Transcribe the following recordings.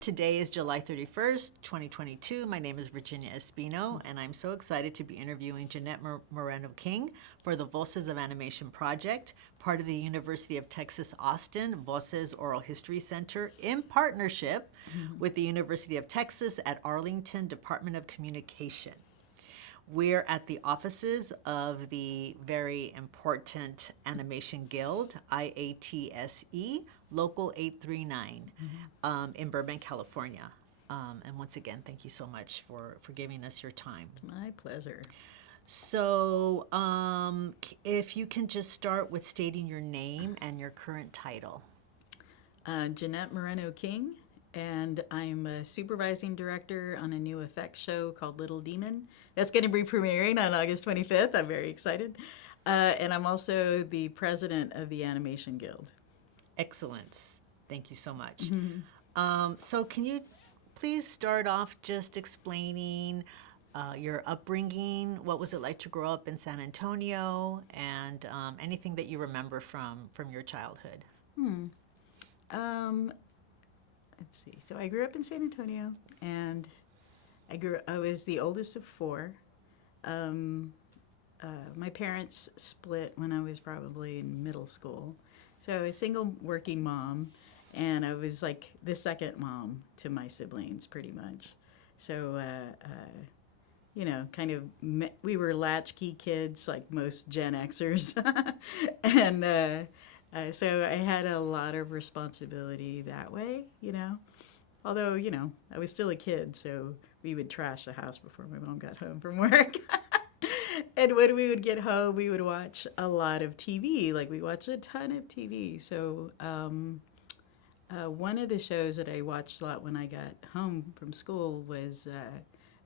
Today is July 31st, 2022. My name is Virginia Espino, and I'm so excited to be interviewing Jeanette Moreno-King for the Voces of Animation Project, part of the University of Texas Austin Voces Oral History Center in partnership with the University of Texas at Arlington Department of Communication. We're at the offices of the very important Animation Guild, IATSE, Local 839, in Burbank, California. And once again, thank you so much for giving us your time. My pleasure. So if you can just start with stating your name and your current title. Jeanette Moreno-King, and I'm a supervising director on a new effects show called Little Demon. That's going to be premiering on August 25th. I'm very excited. And I'm also the president of the Animation Guild. Excellent. Thank you so much. So can you please start off just explaining your upbringing? What was it like to grow up in San Antonio, and anything that you remember from your childhood? Let's see. So I grew up in San Antonio, and I was the oldest of four. My parents split when I was probably in middle school. So I was a single working mom, and I was like the second mom to my siblings, pretty much. So, we were latchkey kids, like most Gen Xers. And so I had a lot of responsibility that way, Although, I was still a kid, so we would trash the house before my mom got home from work. And when we would get home, we would watch a lot of TV. Like, we watched a ton of TV. So one of the shows that I watched a lot when I got home from school was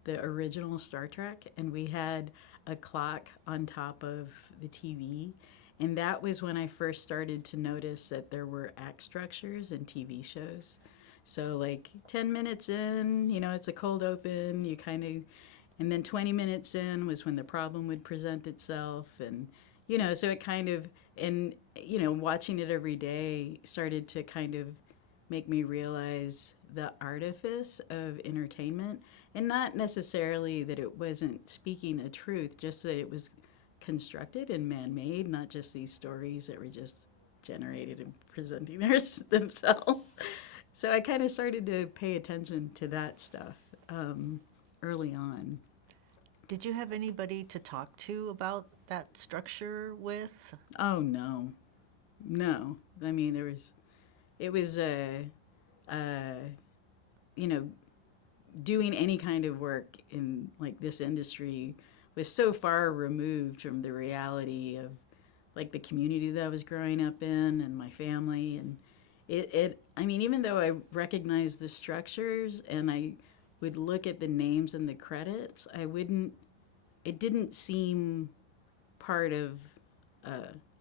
the original Star Trek. And we had a clock on top of the TV. And that was when I first started to notice that there were act structures in TV shows. So, like, 10 minutes in, it's a cold open, and then 20 minutes in was when the problem would present itself. And, so it kind of, and, watching it every day started to kind of make me realize the artifice of entertainment. And not necessarily that it wasn't speaking a truth, just that it was constructed and man-made, not just these stories that were just generated and presenting themselves. So I kind of started to pay attention to that stuff early on. Did you have anybody to talk to about that structure with? Oh, no. I mean, it was doing any kind of work in, like, this industry was so far removed from the reality of, like, the community that I was growing up in and my family. And even though I recognized the structures and I would look at the names and the credits, it didn't seem part of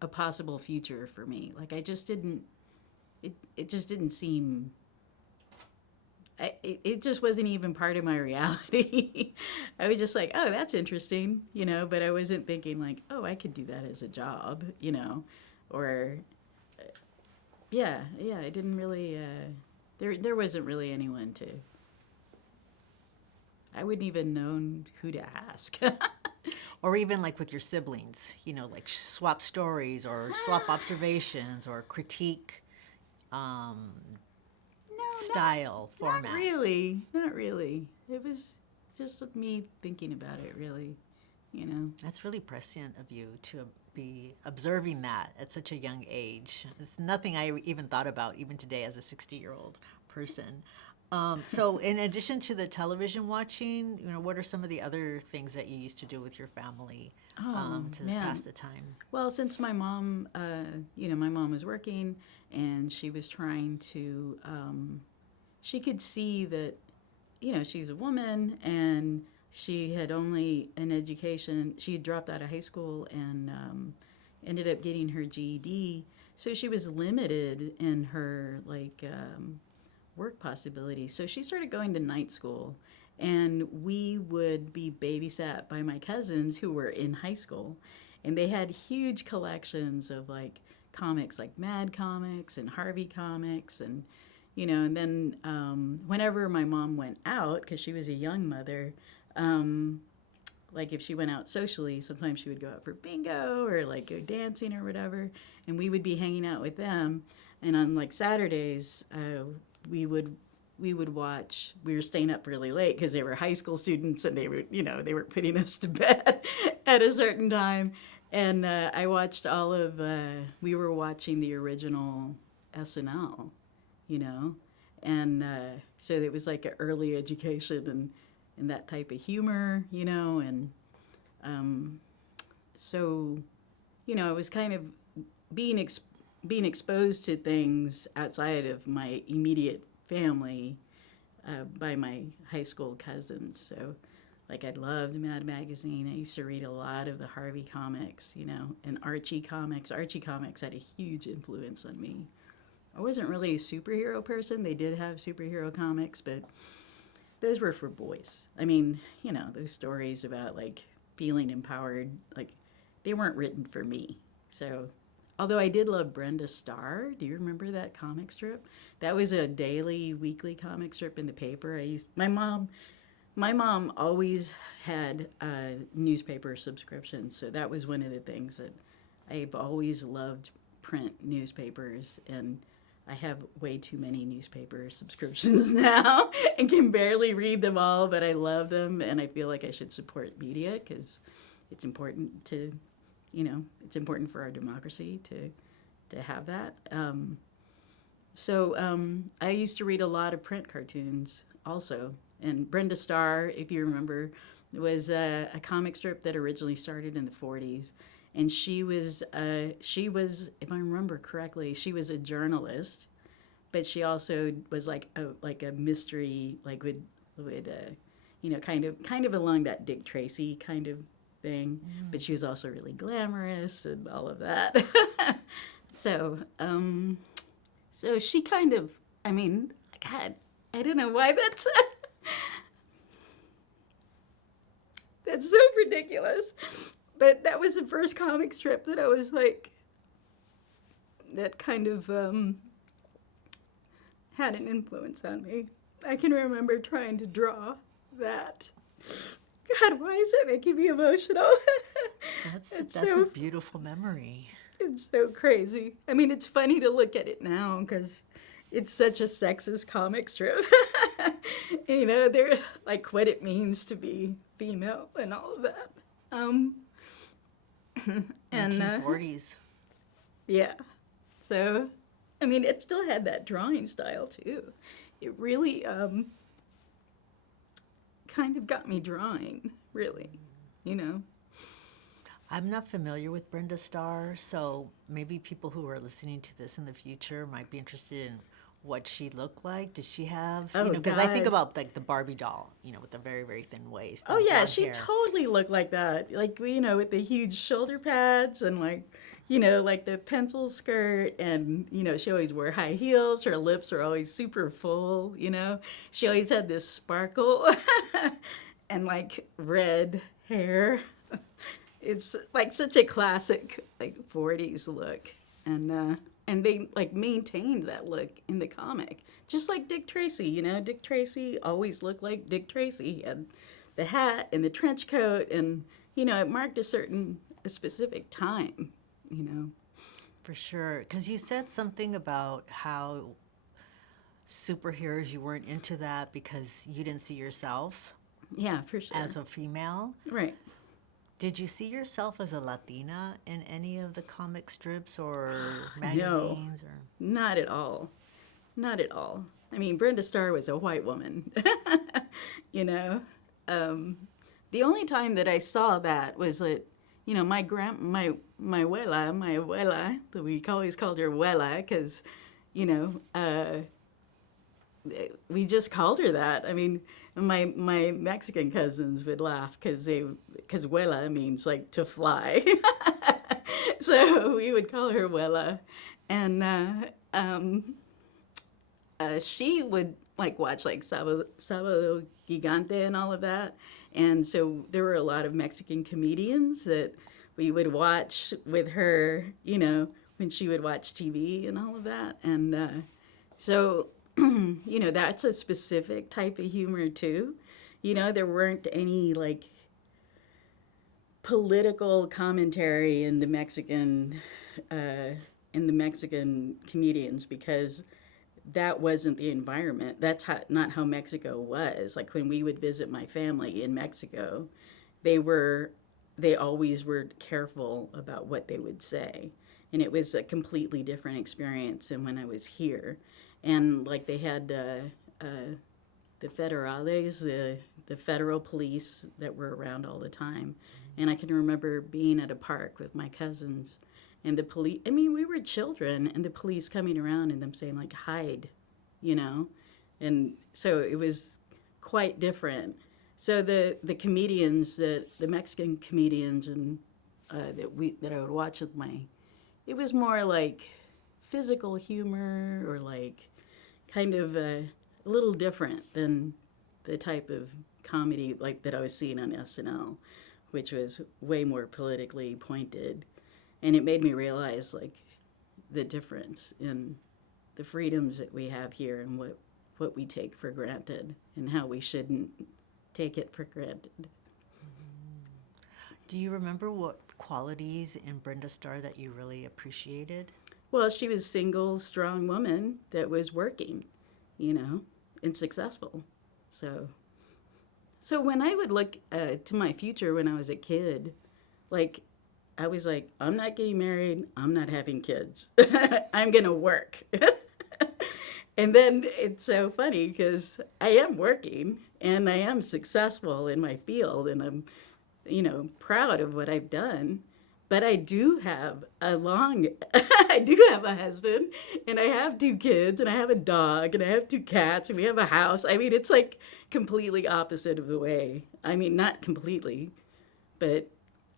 a possible future for me. Like, it just didn't seem, it just wasn't even part of my reality. I was just like, oh, that's interesting, but I wasn't thinking like, oh, I could do that as a job, or I didn't really, there wasn't really anyone to, I wouldn't even known who to ask. Or even like with your siblings, like swap stories or swap observations or critique style, format. Not really. It was just me thinking about it, really, That's really prescient of you to be observing that at such a young age. It's nothing I even thought about even today as a 60-year-old person. So in addition to the television watching, what are some of the other things that you used to do with your family to pass the time? Well, since my mom, my mom was working and she was trying to, she could see that, she's a woman and she had only an education. She had dropped out of high school and ended up getting her GED. So she was limited in her, work possibilities. So she started going to night school, and we would be babysat by my cousins who were in high school, and they had huge collections of, like, comics, like Mad Comics and Harvey Comics, and And then whenever my mom went out, because she was a young mother, like if she went out socially, sometimes she would go out for bingo or like go dancing or whatever, and we would be hanging out with them. And on like Saturdays, we would watch. We were staying up really late because they were high school students, and they were putting us to bed at a certain time. And I watched all of. We were watching the original SNL, and so it was like an early education and that type of humor, and so I was kind of being exposed to things outside of my immediate family by my high school cousins. So like I loved Mad Magazine. I used to read a lot of the Harvey comics, and Archie comics. Archie comics had a huge influence on me. I wasn't really a superhero person. They did have superhero comics, but those were for boys. I mean, those stories about like feeling empowered, like they weren't written for me. So, although I did love Brenda Starr. Do you remember that comic strip? That was a daily, weekly comic strip in the paper. My mom always had a newspaper subscription, so that was one of the things that I've always loved, print newspapers, and I have way too many newspaper subscriptions now and can barely read them all, but I love them, and I feel like I should support media because it's important to, it's important for our democracy to have that. So I used to read a lot of print cartoons also, and Brenda Starr, if you remember, was a comic strip that originally started in the 40s. And she was, if I remember correctly, she was a journalist, but she also was like a mystery, like would kind of along that Dick Tracy kind of thing. But she was also really glamorous and all of that. So she kind of, I mean, God, I don't know why that's that's so ridiculous. But that was the first comic strip that I was like, that kind of had an influence on me. I can remember trying to draw that. God, why is that making me emotional? That's a beautiful memory. It's so crazy. I mean, it's funny to look at it now because it's such a sexist comic strip. They're like what it means to be female and all of that. And 1940s. Yeah. So, I mean, it still had that drawing style too. It really kind of got me drawing, really, I'm not familiar with Brenda Starr, so maybe people who are listening to this in the future might be interested in what she looked like. Did she have, because I think about like the Barbie doll, with the very, very thin waist. Oh yeah, blonde she hair. totally looked like that. Like, with the huge shoulder pads and like, like the pencil skirt, and, she always wore high heels. Her lips were always super full, She always had this sparkle and like red hair. It's like such a classic like 40s look. And they like maintained that look in the comic, just like Dick Tracy. Dick Tracy always looked like Dick Tracy. He had the hat and the trench coat, and it marked a specific time. For sure, because you said something about how superheroes, you weren't into that because you didn't see yourself. Yeah, for sure. As a female, right. Did you see yourself as a Latina in any of the comic strips or magazines? No, not at all. Not at all. I mean, Brenda Starr was a white woman, The only time that I saw that was that, my abuela, that we always called her abuela because, we just called her that. I mean, my Mexican cousins would laugh because abuela means like to fly. So we would call her abuela. And she would like watch like Sábado Gigante and all of that. And so there were a lot of Mexican comedians that we would watch with her, when she would watch TV and all of that. And so you know, that's a specific type of humor too. You know, there weren't any like political commentary in the Mexican comedians because that wasn't the environment. That's not how Mexico was. Like when we would visit my family in Mexico, they were they always were careful about what they would say. And it was a completely different experience than when I was here. And like they had the federales, the federal police that were around all the time. And I can remember being at a park with my cousins and the police, I mean, we were children, and the police coming around and them saying, like, hide, you know? And so it was quite different. So the comedians, the Mexican comedians and that I would watch with it was more like physical humor or like kind of a little different than the type of comedy like that I was seeing on SNL, which was way more politically pointed. And it made me realize like the difference in the freedoms that we have here and what we take for granted and how we shouldn't take it for granted. Do you remember what qualities in Brenda Starr that you really appreciated? Well, she was a single, strong woman that was working, you know, and successful. So when I would look to my future when I was a kid, like, I was like, I'm not getting married. I'm not having kids. I'm going to work. And then it's so funny because I am working and I am successful in my field and I'm, you know, proud of what I've done. But I do have I do have a husband and I have 2 kids and I have a dog and I have 2 cats and we have a house. I mean, it's like completely opposite of the way. I mean, not completely, but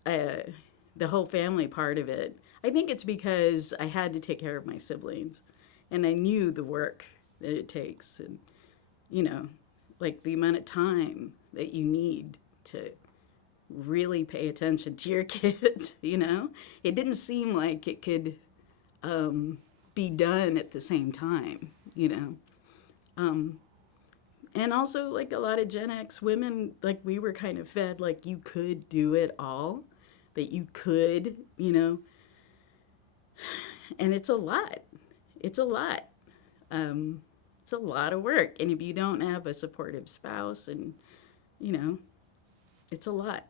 the whole family part of it. I think it's because I had to take care of my siblings and I knew the work that it takes and, you know, like the amount of time that you need to really pay attention to your kids, you know? It didn't seem like it could be done at the same time, you know? And also, like a lot of Gen X women, like we were kind of fed, like you could do it all, that you could, you know? And it's a lot. It's a lot. It's a lot of work. And if you don't have a supportive spouse and, you know, it's a lot.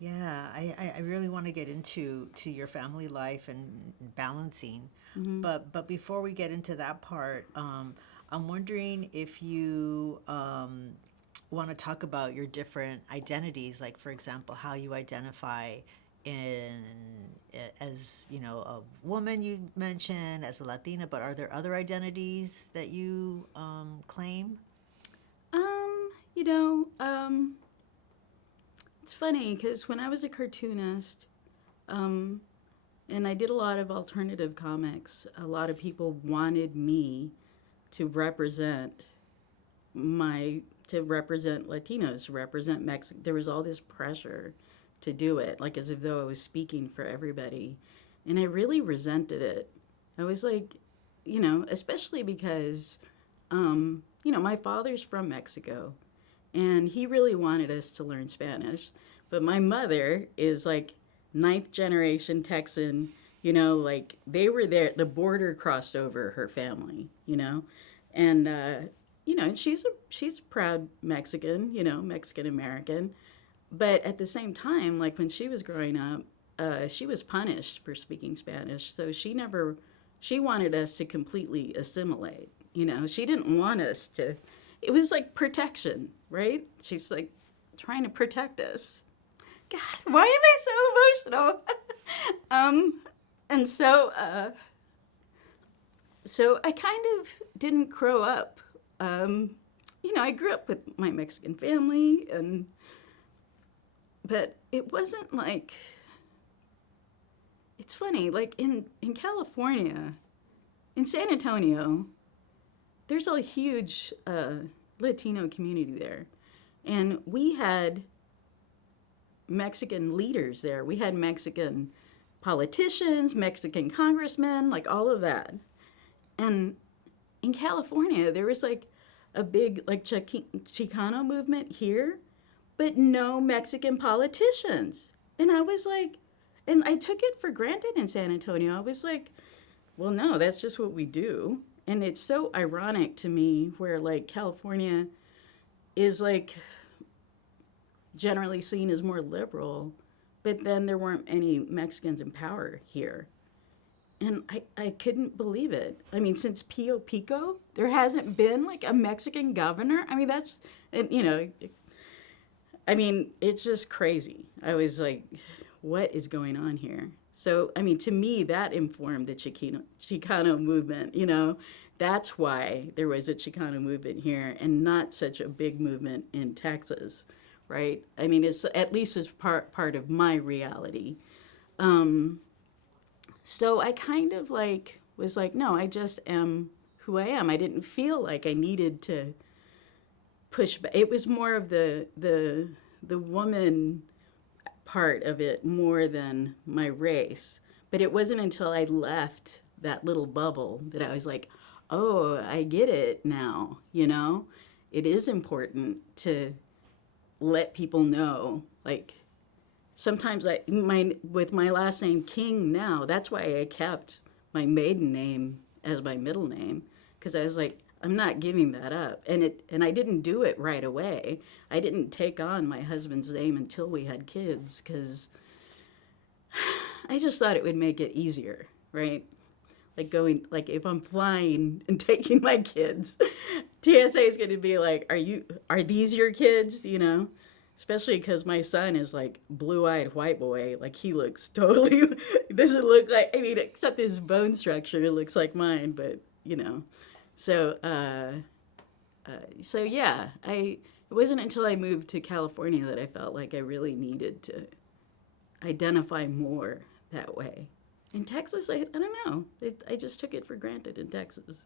Yeah, I really want to get into your family life and balancing. Mm-hmm. But before we get into that part, I'm wondering if you want to talk about your different identities, like for example, how you identify as, you know, a woman you mentioned, as a Latina, but are there other identities that you claim? You know, it's funny because when I was a cartoonist, and I did a lot of alternative comics, a lot of people wanted me to represent Latinos, to represent Mexico. There was all this pressure to do it, like as if though I was speaking for everybody. And I really resented it. I was like, you know, especially because, you know, my father's from Mexico. And he really wanted us to learn Spanish. But my mother is like 9th generation Texan, you know, like they were there, the border crossed over her family, you know. And, you know, she's a proud Mexican, you know, Mexican American. But at the same time, like when she was growing up, she was punished for speaking Spanish. So she wanted us to completely assimilate, you know. She didn't want us to. It was like protection, right? She's like trying to protect us. God, why am I so emotional? And so I kind of didn't grow up. You know, I grew up with my Mexican family, but it wasn't like. It's funny, like in California, in San Antonio, there's a huge Latino community there. And we had Mexican leaders there. We had Mexican politicians, Mexican congressmen, like all of that. And in California, there was like a big like Chicano movement here, but no Mexican politicians. And I was like, and I took it for granted in San Antonio. I was like, well, no, that's just what we do. And it's so ironic to me where like California is like generally seen as more liberal, but then there weren't any Mexicans in power here. And I couldn't believe it. I mean, since Pio Pico, there hasn't been like a Mexican governor. I mean, that's, and, you know, I mean, it's just crazy. I was like, what is going on here? So, I mean, to me, that informed the Chicano movement, you know. That's why there was a Chicano movement here and not such a big movement in Texas, right? I mean, it's at least it's part of my reality. So I kind of like was like, no, I just am who I am. I didn't feel like I needed to push back. It was more of the woman part of it more than my race. But it wasn't until I left that little bubble that I was like, oh, I get it now, you know? It is important to let people know, like, sometimes with my last name King now, that's why I kept my maiden name as my middle name, because I was like, I'm not giving that up. And I didn't do it right away. I didn't take on my husband's name until we had kids, because I just thought it would make it easier, right? Like like if I'm flying and taking my kids, TSA is going to be like, are these your kids, you know? Especially because my son is like blue-eyed white boy. Like he looks totally, doesn't look like, I mean, except his bone structure looks like mine, but you know. So, yeah, it wasn't until I moved to California that I felt like I really needed to identify more that way. In Texas, I don't know. I just took it for granted in Texas.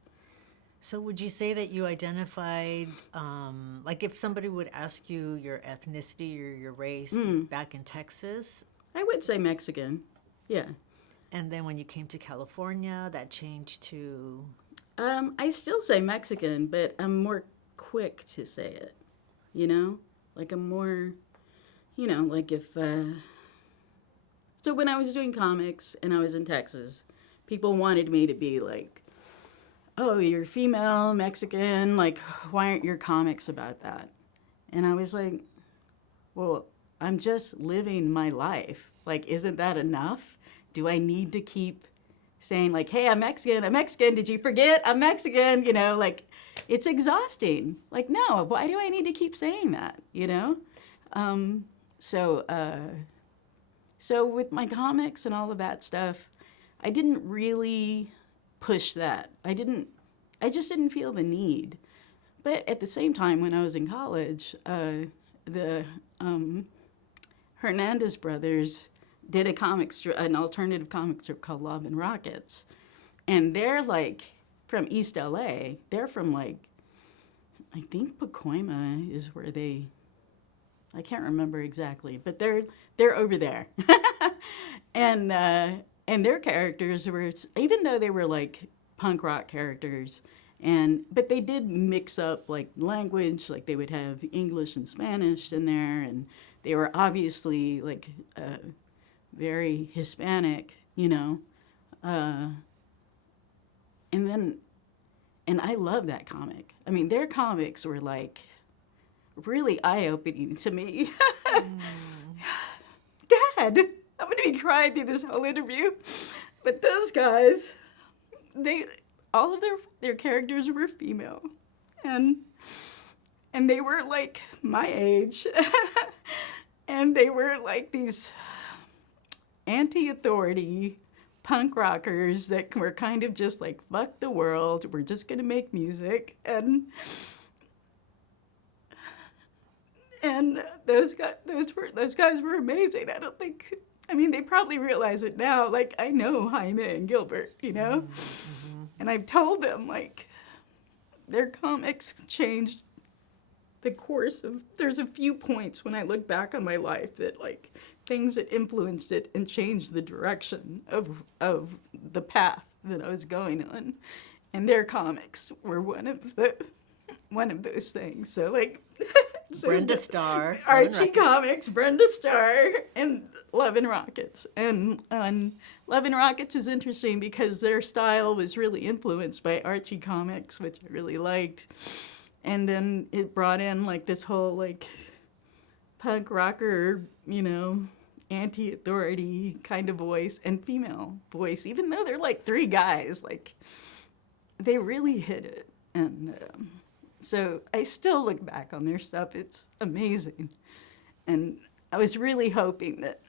So would you say that you identified, like if somebody would ask you your ethnicity or your race back in Texas? I would say Mexican, yeah. And then when you came to California, that changed to? I still say Mexican, but I'm more quick to say it, you know? Like I'm more, you know, like if, so when I was doing comics and I was in Texas, people wanted me to be like, oh, you're female, Mexican, like, why aren't your comics about that? And I was like, well, I'm just living my life. Like, isn't that enough? Do I need to keep saying, like, hey, I'm Mexican, did you forget? I'm Mexican, you know, like, it's exhausting. Like, no, why do I need to keep saying that, you know? So with my comics and all of that stuff, I didn't really push that. I just didn't feel the need. But at the same time, when I was in college, the Hernandez brothers did an alternative comic strip called Love and Rockets. And they're like from East LA. They're from like, I think Pacoima is where I can't remember exactly, but they're over there. And their characters were, even though they were like punk rock characters, but they did mix up like language, like they would have English and Spanish in there, and they were obviously like very Hispanic, you know. And I love that comic. I mean, their comics were like really eye-opening to me. God, I'm going to be crying through this whole interview. But those guys, all of their characters were female. And they were like my age. And they were like these anti-authority punk rockers that were kind of just like, fuck the world, we're just going to make music. And those guys were amazing. I mean, they probably realize it now. Like, I know Jaime and Gilbert, you know? Mm-hmm. And I've told them, like, their comics changed the course of, there's a few points when I look back on my life that, like, things that influenced it and changed the direction of the path that I was going on. and their comics were one of those things. So like so Brenda Starr, Love and Archie Rockets. Comics, Brenda Starr, and Love and Rockets. And Love and Rockets is interesting because their style was really influenced by Archie Comics, which I really liked. And then it brought in like this whole like punk rocker, you know, anti-authority kind of voice and female voice, even though they're like three guys, like they really hit it. And so I still look back on their stuff. It's amazing. And I was really hoping that,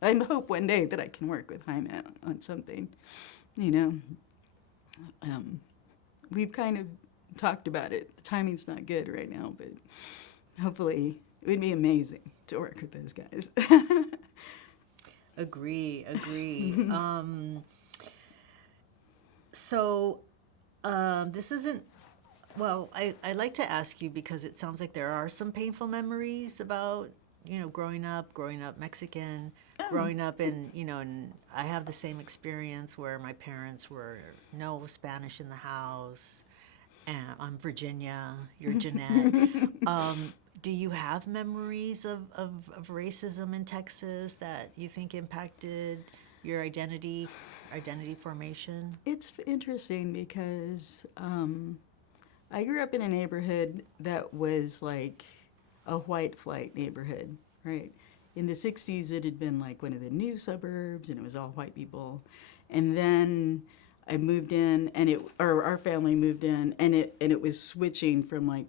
I hope one day that I can work with Jaime on something, you know. We've kind of talked about it. The timing's not good right now, but hopefully it would be amazing to work with those guys. Agree. So this isn't, well, I'd like to ask you because it sounds like there are some painful memories about, you know, growing up Mexican, growing up in, you know, and I have the same experience where my parents were no Spanish in the house, and I'm Virginia, you're Jeanette. Do you have memories of racism in Texas that you think impacted your identity formation? It's interesting because I grew up in a neighborhood that was like a white flight neighborhood, right? In the 60s, it had been like one of the new suburbs, and it was all white people. And then I moved in, our family moved in, and it was switching from like,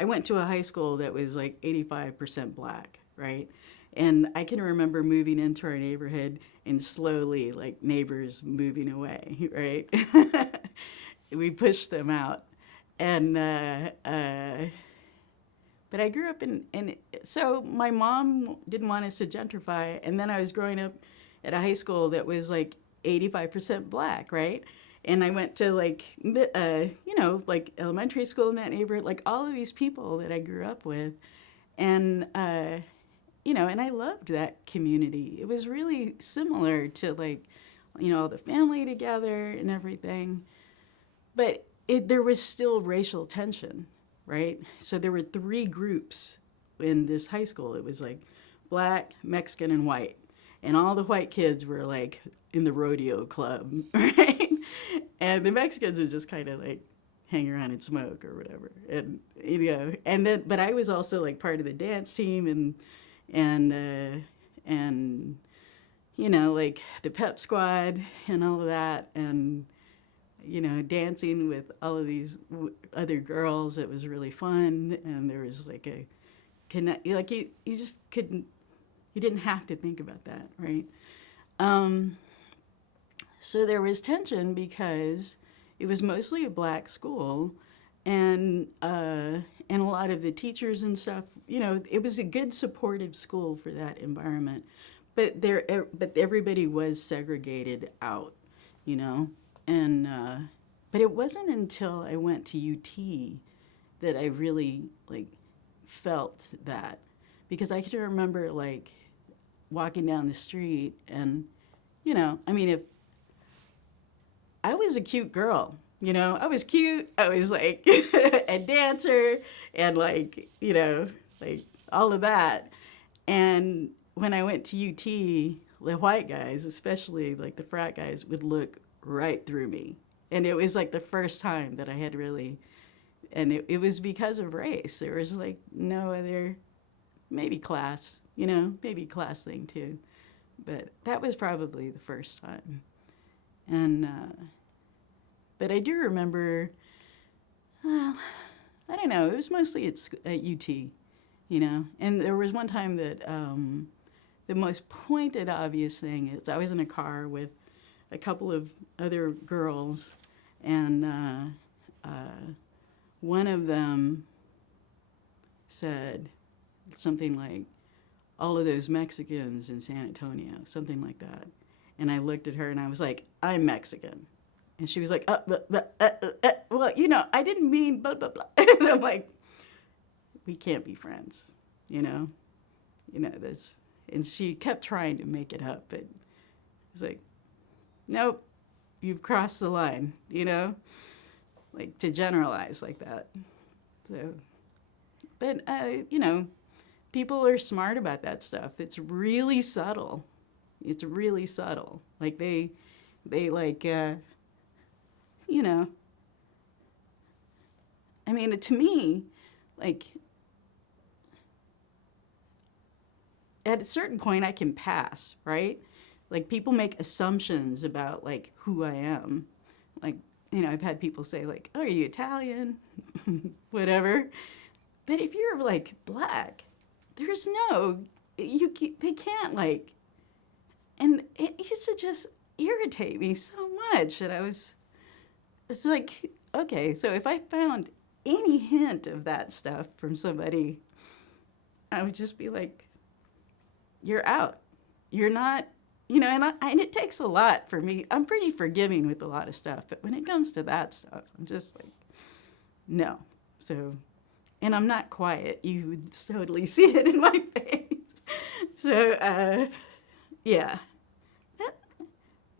I went to a high school that was like 85% black, right? And I can remember moving into our neighborhood and slowly, like, neighbors moving away, right? We pushed them out. And, but I grew up so my mom didn't want us to gentrify, and then I was growing up at a high school that was like 85% black, right? And I went to like, you know, like elementary school in that neighborhood, like all of these people that I grew up with. And, you know, and I loved that community. It was really similar to like, you know, the family together and everything. But there was still racial tension, right? So there were three groups in this high school. It was like black, Mexican, and white. And all the white kids were like in the rodeo club, right? And the Mexicans would just kind of like hang around and smoke or whatever. And, you know, and then, but I was also like part of the dance team and you know, like the pep squad and all of that. And, you know, dancing with all of these other girls. It was really fun. And there was like a connect, like you just couldn't, you didn't have to think about that, right? So there was tension because it was mostly a black school, and a lot of the teachers and stuff, you know, it was a good supportive school for that environment, but everybody was segregated out, you know, and but it wasn't until I went to UT that I really like felt that, because I can remember like walking down the street and, you know, I mean, if I was a cute girl, you know, I was cute. I was like a dancer and like, you know, like all of that. And when I went to UT, the white guys, especially like the frat guys, would look right through me. And it was like the first time that I had really, and it was because of race. There was like no other, maybe class, you know, maybe class thing too. But that was probably the first time. And, but I do remember, well, I don't know, it was mostly at UT, you know. And there was one time that the most pointed, obvious thing is I was in a car with a couple of other girls, and one of them said something like, all of those Mexicans in San Antonio, something like that. And I looked at her and I was like, I'm Mexican. And she was like, well, you know, I didn't mean blah, blah, blah. And I'm like, we can't be friends, you know? You know, and she kept trying to make it up, but it's like, nope, you've crossed the line, you know, like to generalize like that. So, but you know, people are smart about that stuff. It's really subtle. It's really subtle. Like they like, you know, I mean, to me, like, at a certain point I can pass, right? Like people make assumptions about like who I am. Like, you know, I've had people say like, oh, are you Italian? Whatever. But if you're like black, there's no, they can't like, and it used to just irritate me so much that it's like, okay, so if I found any hint of that stuff from somebody, I would just be like, you're out. You're not, you know, and it takes a lot for me. I'm pretty forgiving with a lot of stuff, but when it comes to that stuff, I'm just like, no. So, and I'm not quiet. You would totally see it in my face. So, yeah.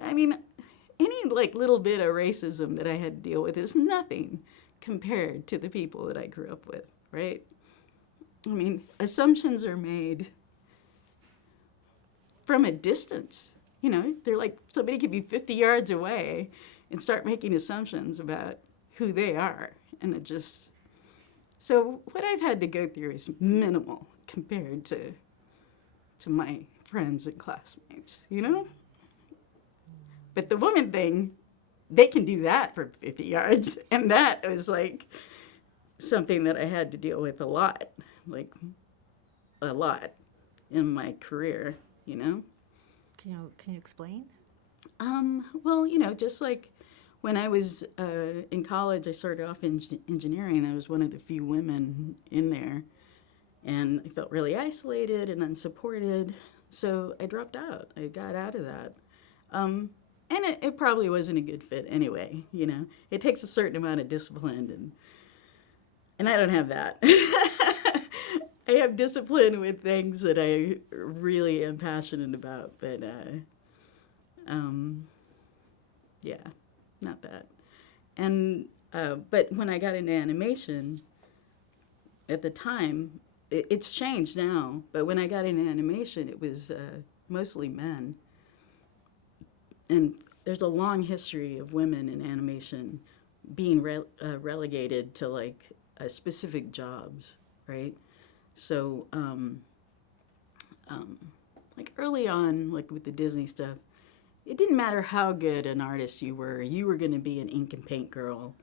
I mean, any like little bit of racism that I had to deal with is nothing compared to the people that I grew up with, right? I mean, assumptions are made from a distance. You know, they're like, somebody could be 50 yards away and start making assumptions about who they are. And it just, so what I've had to go through is minimal compared to my friends and classmates, you know? But the woman thing, they can do that for 50 yards. And that was like something that I had to deal with a lot, like a lot in my career, you know? Can you explain? Well, you know, just like when I was in college, I started off in engineering. I was one of the few women in there. And I felt really isolated and unsupported. So I dropped out. I got out of that. And it probably wasn't a good fit anyway, you know. It takes a certain amount of discipline, and I don't have that. I have discipline with things that I really am passionate about, but yeah, not that. And but when I got into animation, at the time, it's changed now, but when I got into animation, it was mostly men. And there's a long history of women in animation being relegated to like specific jobs, right? So like early on, like with the Disney stuff, it didn't matter how good an artist you were going to be an ink and paint girl,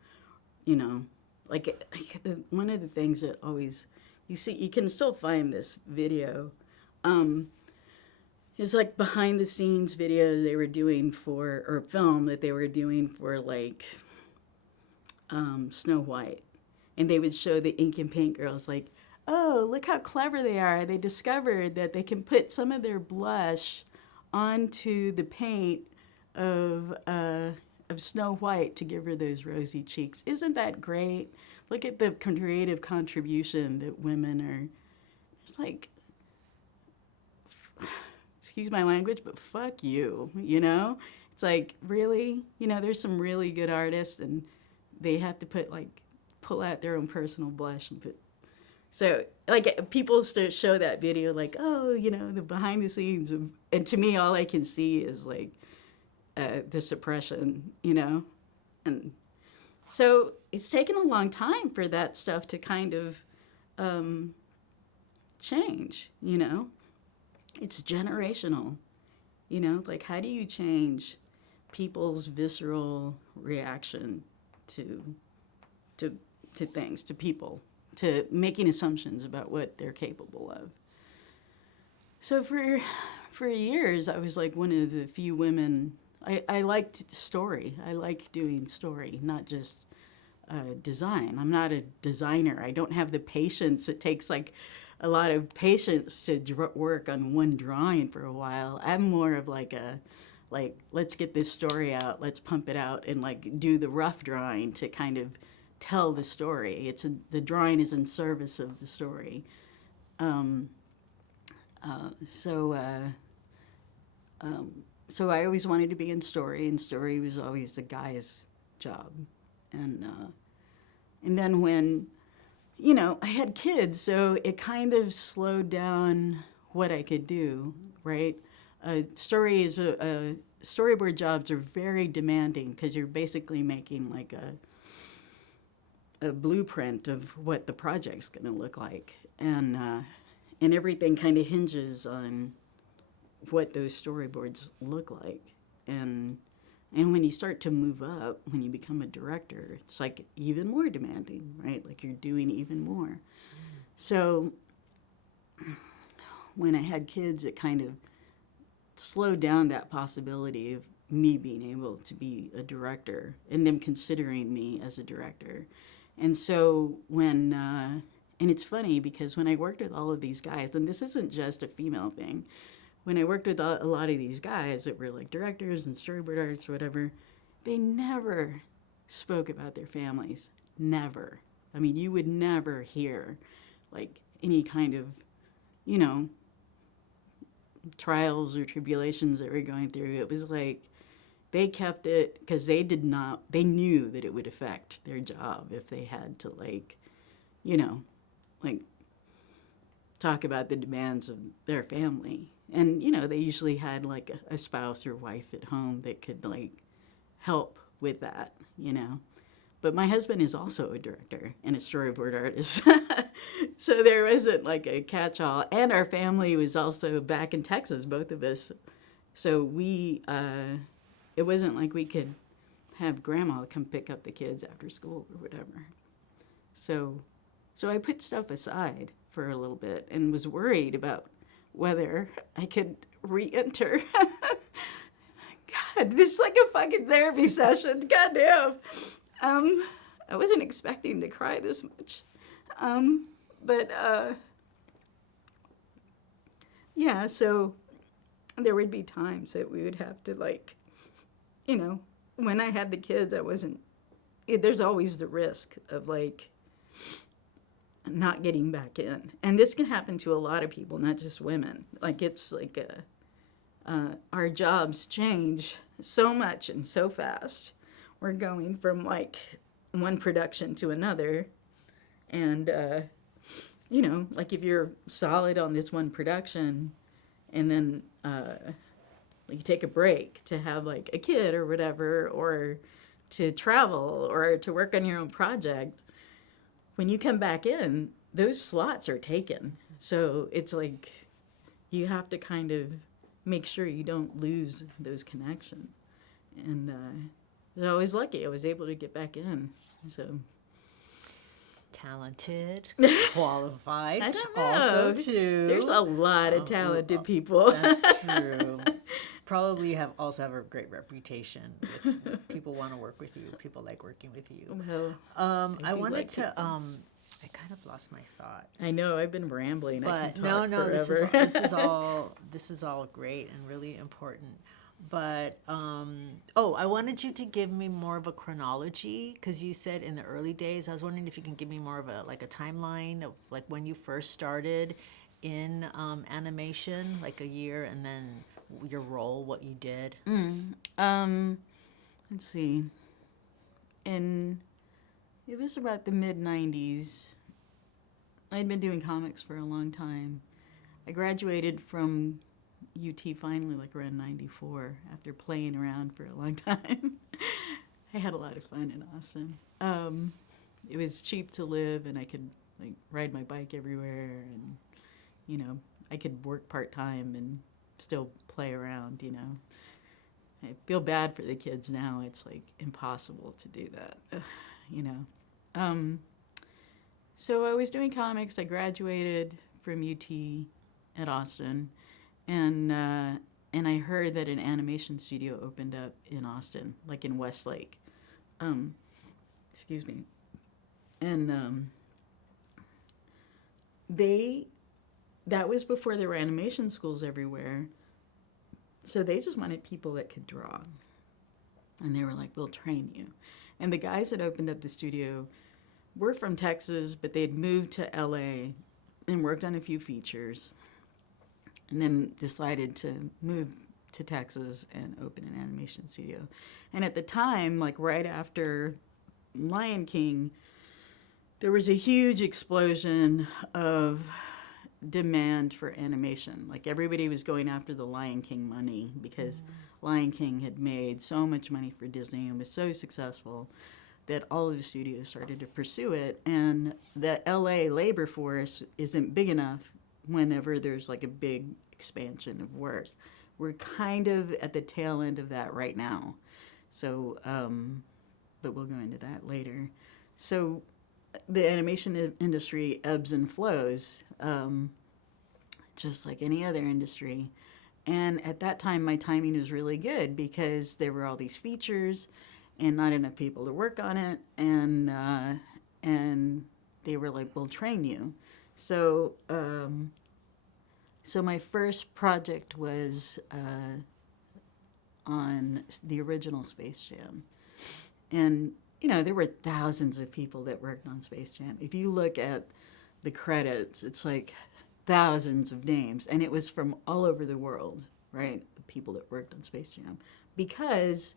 you know. Like one of the things that always, you see, you can still find this video. It's like behind the scenes video they were doing for, or film that they were doing for like Snow White. And they would show the ink and paint girls like, oh, look how clever they are. They discovered that they can put some of their blush onto the paint of Snow White to give her those rosy cheeks. Isn't that great? Look at the creative contribution that women are. It's like, excuse my language, but fuck you, you know? It's like, really? You know, there's some really good artists and they have to pull out their own personal blush and put. So, like, people show that video like, oh, you know, the behind the scenes. And to me, all I can see is, like, the suppression, you know? And so it's taken a long time for that stuff to kind of change, you know? It's generational, you know? Like, how do you change people's visceral reaction to things, to people, to making assumptions about what they're capable of? So for years, I was like one of the few women. I liked story. I like doing story, not just design. I'm not a designer. I don't have the patience. It takes like a lot of patience to work on one drawing for a while. I'm more of like let's get this story out, let's pump it out, and like do the rough drawing to kind of tell the story. The drawing is in service of the story. so I always wanted to be in story, and story was always the guy's job. And then when, I had kids, so it kind of slowed down what I could do, right? Storyboard jobs are very demanding because you're basically making like a blueprint of what the project's going to look like, and everything kind of hinges on what those storyboards look like, and when you start to move up, when you become a director, it's like even more demanding, right? Like you're doing even more. So when I had kids, it kind of slowed down that possibility of me being able to be a director and them considering me as a director. And so when, and it's funny because when I worked with all of these guys, and this isn't just a female thing, when I worked with a lot of these guys that were like directors and storyboard artists or whatever, they never spoke about their families. Never. I mean, you would never hear like any kind of, trials or tribulations that we're going through. It was like they kept it because they knew that it would affect their job if they had to like talk about the demands of their family. And, they usually had like a spouse or wife at home that could like help with that, But my husband is also a director and a storyboard artist. So there wasn't like a catch-all. And our family was also back in Texas, both of us. So it wasn't like we could have grandma come pick up the kids after school or whatever. So I put stuff aside for a little bit and was worried about whether I could re-enter. God, this is like a fucking therapy session. Goddamn. I wasn't expecting to cry this much. Yeah, so there would be times that we would have to like, when I had the kids, there's always the risk of like not getting back in. And this can happen to a lot of people, not just women. Like it's like our jobs change so much and so fast. We're going from like one production to another, and like if you're solid on this one production and then you take a break to have like a kid or whatever, or to travel or to work on your own project, when you come back in, those slots are taken. So it's like you have to kind of make sure you don't lose those connections. And I was lucky. I was able to get back in. So talented, qualified. I don't know. Also, too. There's a lot of talented people. That's true. Probably also have a great reputation. With people want to work with you. People like working with you. Well, I wanted to. I kind of lost my thought. I know. I've been rambling. But I can talk no. forever. This is all great and really important. But I wanted you to give me more of a chronology, because you said in the early days. I was wondering if you can give me more of a timeline of like when you first started in animation, like a year, and then your role, what you did. Let's see. It was about the mid-90s. I'd been doing comics for a long time. I graduated from UT finally like around 94 after playing around for a long time. I had a lot of fun in Austin. It was cheap to live, and I could like ride my bike everywhere, and I could work part-time and still play around. I feel bad for the kids now. It's like impossible to do that. So I was doing comics. I graduated from UT at Austin, and I heard that an animation studio opened up in Austin, like in Westlake. Excuse me. And that was before there were animation schools everywhere. So they just wanted people that could draw. And they were like, we'll train you. And the guys that opened up the studio were from Texas, but they'd moved to LA and worked on a few features, and then decided to move to Texas and open an animation studio. And at the time, like right after Lion King, there was a huge explosion of demand for animation. Like everybody was going after the Lion King money because Lion King had made so much money for Disney and was so successful that all of the studios started to pursue it. And the LA labor force isn't big enough whenever there's like a big expansion of work. We're kind of at the tail end of that right now. So, but we'll go into that later. So the animation industry ebbs and flows, just like any other industry. And at that time, my timing was really good because there were all these features and not enough people to work on it. And they were like, we'll train you. So, so my first project was on the original Space Jam. And, you know, there were thousands of people that worked on Space Jam. If you look at the credits, it's like thousands of names. And it was from all over the world, right? The people that worked on Space Jam. Because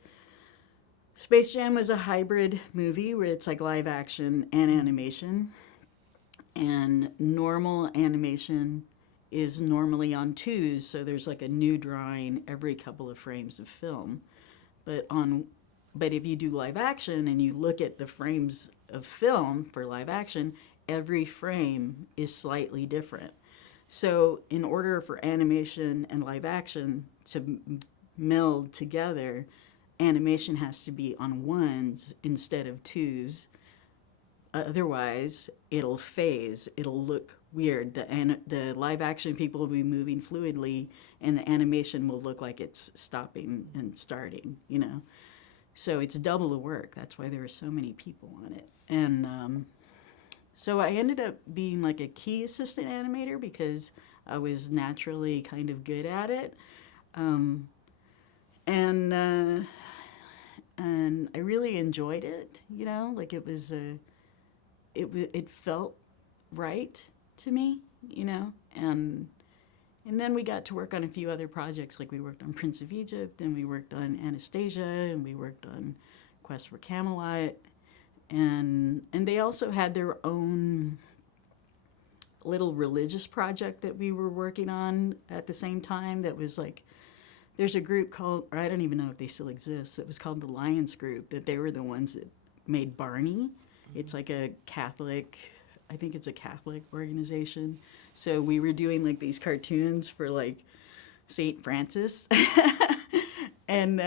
Space Jam was a hybrid movie where it's like live action and animation. And normal animation is normally on twos, so there's like a new drawing every couple of frames of film. But if you do live action and you look at the frames of film for live action, every frame is slightly different. So in order for animation and live action to meld together, animation has to be on ones instead of twos. Otherwise, it'll phase. It'll look weird. The live action people will be moving fluidly, and the animation will look like it's stopping and starting, you know. So it's double the work. That's why there were so many people on it. And so I ended up being like a key assistant animator because I was naturally kind of good at it. And I really enjoyed it, you know, like it was it felt right to me, you know, and then we got to work on a few other projects, like we worked on Prince of Egypt, and we worked on Anastasia, and we worked on Quest for Camelot, and they also had their own little religious project that we were working on at the same time that was like, there's a group called, or I don't even know if they still exist, that was called the Lions Group, that they were the ones that made Barney. It's like a Catholic, I think it's a Catholic organization. So we were doing like these cartoons for like St. Francis. And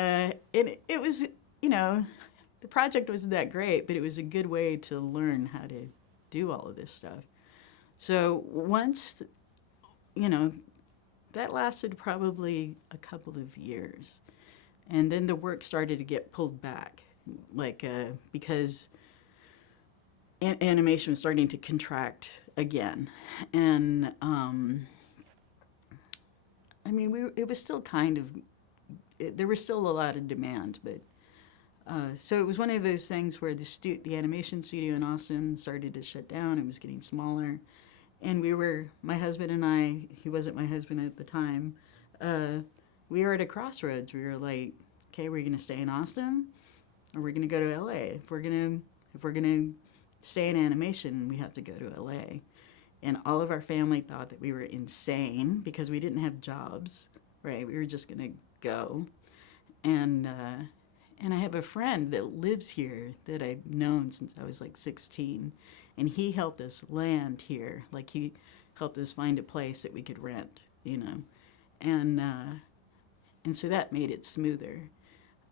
it was, you know, the project wasn't that great, but it was a good way to learn how to do all of this stuff. So once, you know, that lasted probably a couple of years. And then the work started to get pulled back, like because animation was starting to contract again. And I mean, it was still kind of, there was still a lot of demand, but so it was one of those things where the animation studio in Austin started to shut down. It was getting smaller. And my husband and I, he wasn't my husband at the time, we were at a crossroads. We were like, okay, we're going to stay in Austin or we're going to go to LA. If we're going to stay in animation, we have to go to LA. And all of our family thought that we were insane because we didn't have jobs, right? We were just going to go. And I have a friend that lives here that I've known since I was like 16. And he helped us land here. Like he helped us find a place that we could rent, you know. And so that made it smoother.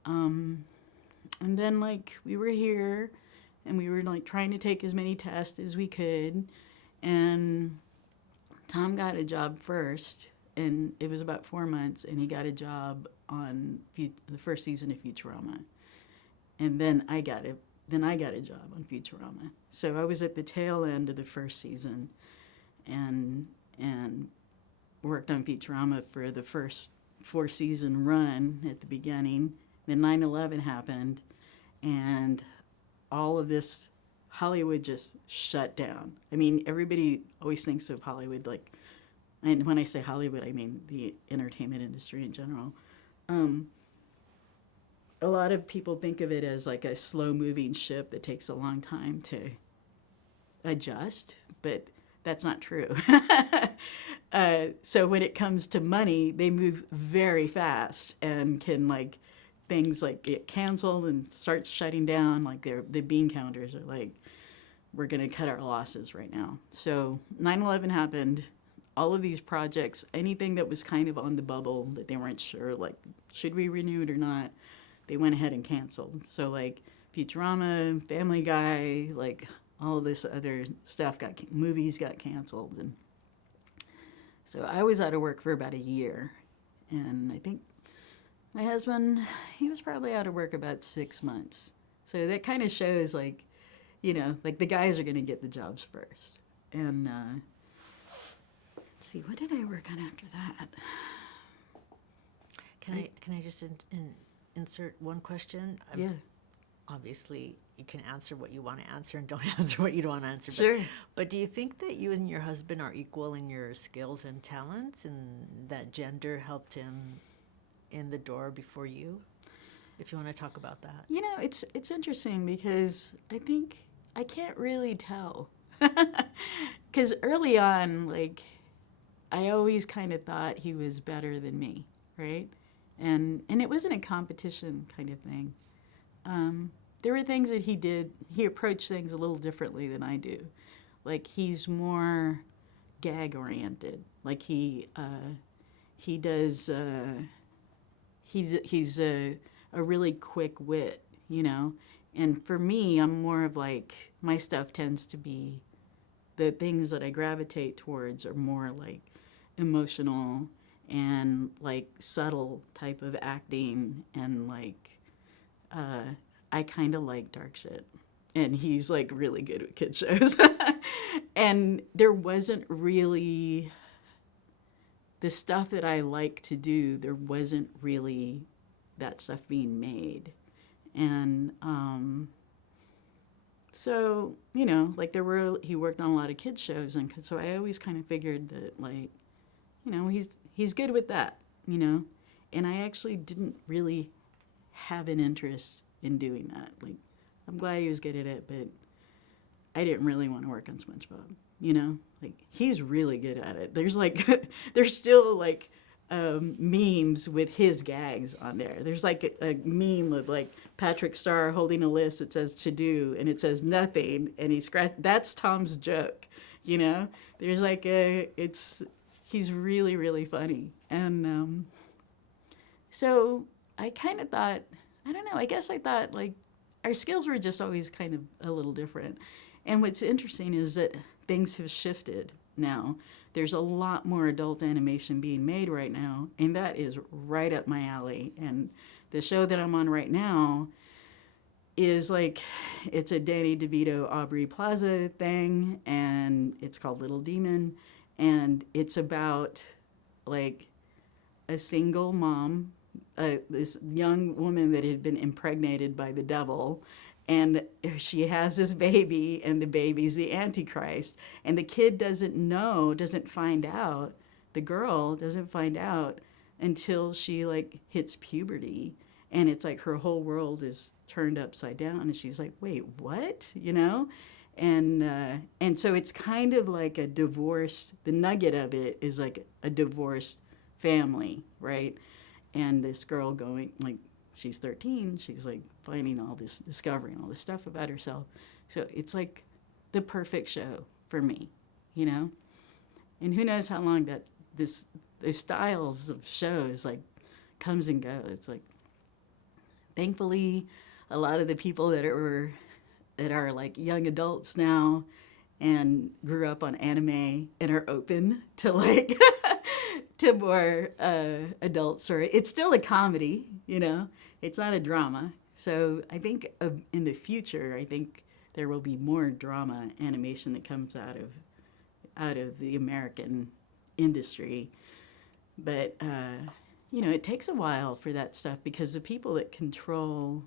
And then like we were here and we were like trying to take as many tests as we could. And Tom got a job first, and it was about 4 months, and he got a job on the first season of Futurama. And then I got a job on Futurama. So I was at the tail end of the first season and worked on Futurama for the first 4-season run at the beginning. Then 9/11 happened, and all of this, Hollywood just shut down. I mean, everybody always thinks of Hollywood like, and when I say Hollywood, I mean the entertainment industry in general, A lot of people think of it as like a slow moving ship that takes a long time to adjust, but that's not true. So when it comes to money, they move very fast and can like things like get canceled and start shutting down. Like the bean counters are like, we're going to cut our losses right now. So 9/11 happened. All of these projects, anything that was kind of on the bubble that they weren't sure, like, should we renew it or not, they went ahead and canceled. So like Futurama, Family Guy, like all this other stuff movies got canceled. And so I was out of work for about a year. And I think my husband, he was probably out of work about 6 months. So that kind of shows like, you know, like the guys are going to get the jobs first. And let's see, what did I work on after that? Can I just insert one question? Yeah. Obviously, you can answer what you want to answer and don't answer what you don't want to answer. Sure. But do you think that you and your husband are equal in your skills and talents, and that gender helped him in the door before you? If you want to talk about that. You know, it's interesting because I think I can't really tell. Because early on, like, I always kind of thought he was better than me, right? And it wasn't a competition kind of thing. There were things that he did. He approached things a little differently than I do. Like he's more gag oriented. Like he does. He's a really quick wit, you know. And for me, I'm more of like my stuff tends to be the things that I gravitate towards are more like emotional and like subtle type of acting and like I kind of like dark shit. And he's like really good at kid shows. And there wasn't really the stuff that I like to do, there wasn't really that stuff being made. And so, you know, like he worked on a lot of kids shows, and so I always kind of figured that, like, you know, he's good with that, you know. And I actually didn't really have an interest in doing that. Like, I'm glad he was good at it, but I didn't really want to work on SpongeBob, you know. Like, he's really good at it. There's like, there's still like memes with his gags on there. There's like a meme of like Patrick Starr holding a list that says to do and it says nothing, and that's Tom's joke, you know. There's like he's really, really funny. And so I kind of thought, I don't know, I guess I thought like our skills were just always kind of a little different. And what's interesting is that things have shifted now. There's a lot more adult animation being made right now, and that is right up my alley. And the show that I'm on right now is like, it's a Danny DeVito, Aubrey Plaza thing, and it's called Little Demon, and it's about like a single mom, this young woman that had been impregnated by the devil, and she has this baby, and the baby's the Antichrist. And the kid doesn't find out, the girl doesn't find out until she like hits puberty. And it's like her whole world is turned upside down. And she's like, wait, what? You know? And so it's kind of like a divorced, the nugget of it is like a divorced family, right? And this girl going, like, she's 13, she's like discovering all this stuff about herself. So it's like the perfect show for me, you know? And who knows how long that the styles of shows like comes and goes. It's like, thankfully, a lot of the people that are like young adults now and grew up on anime and are open to like to more adult story. It's still a comedy, you know. It's not a drama. So I think in the future, I think there will be more drama animation that comes out of the American industry. But you know, it takes a while for that stuff because the people that control.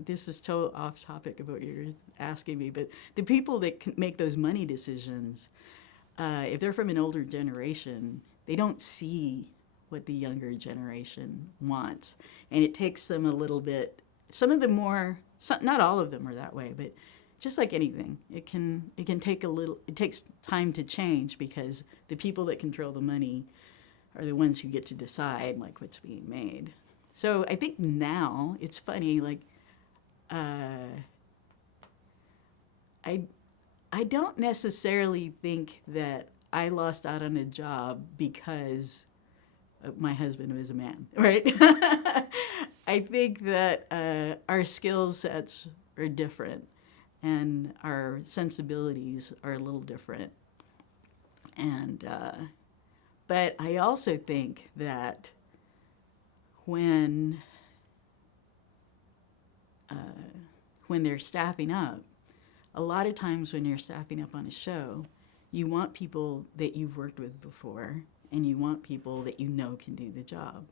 This is total off topic of what you're asking me, but the people that can make those money decisions, if they're from an older generation, they don't see what the younger generation wants. And it takes them a little bit, some of the more, not all of them are that way, but just like anything, it can take it takes time to change, because the people that control the money are the ones who get to decide like what's being made. So I think now it's funny, like I don't necessarily think that I lost out on a job because my husband was a man, right? I think that our skill sets are different, and our sensibilities are a little different. And but I also think that when they're staffing up, a lot of times when you're staffing up on a show, you want people that you've worked with before, and you want people that you know can do the job.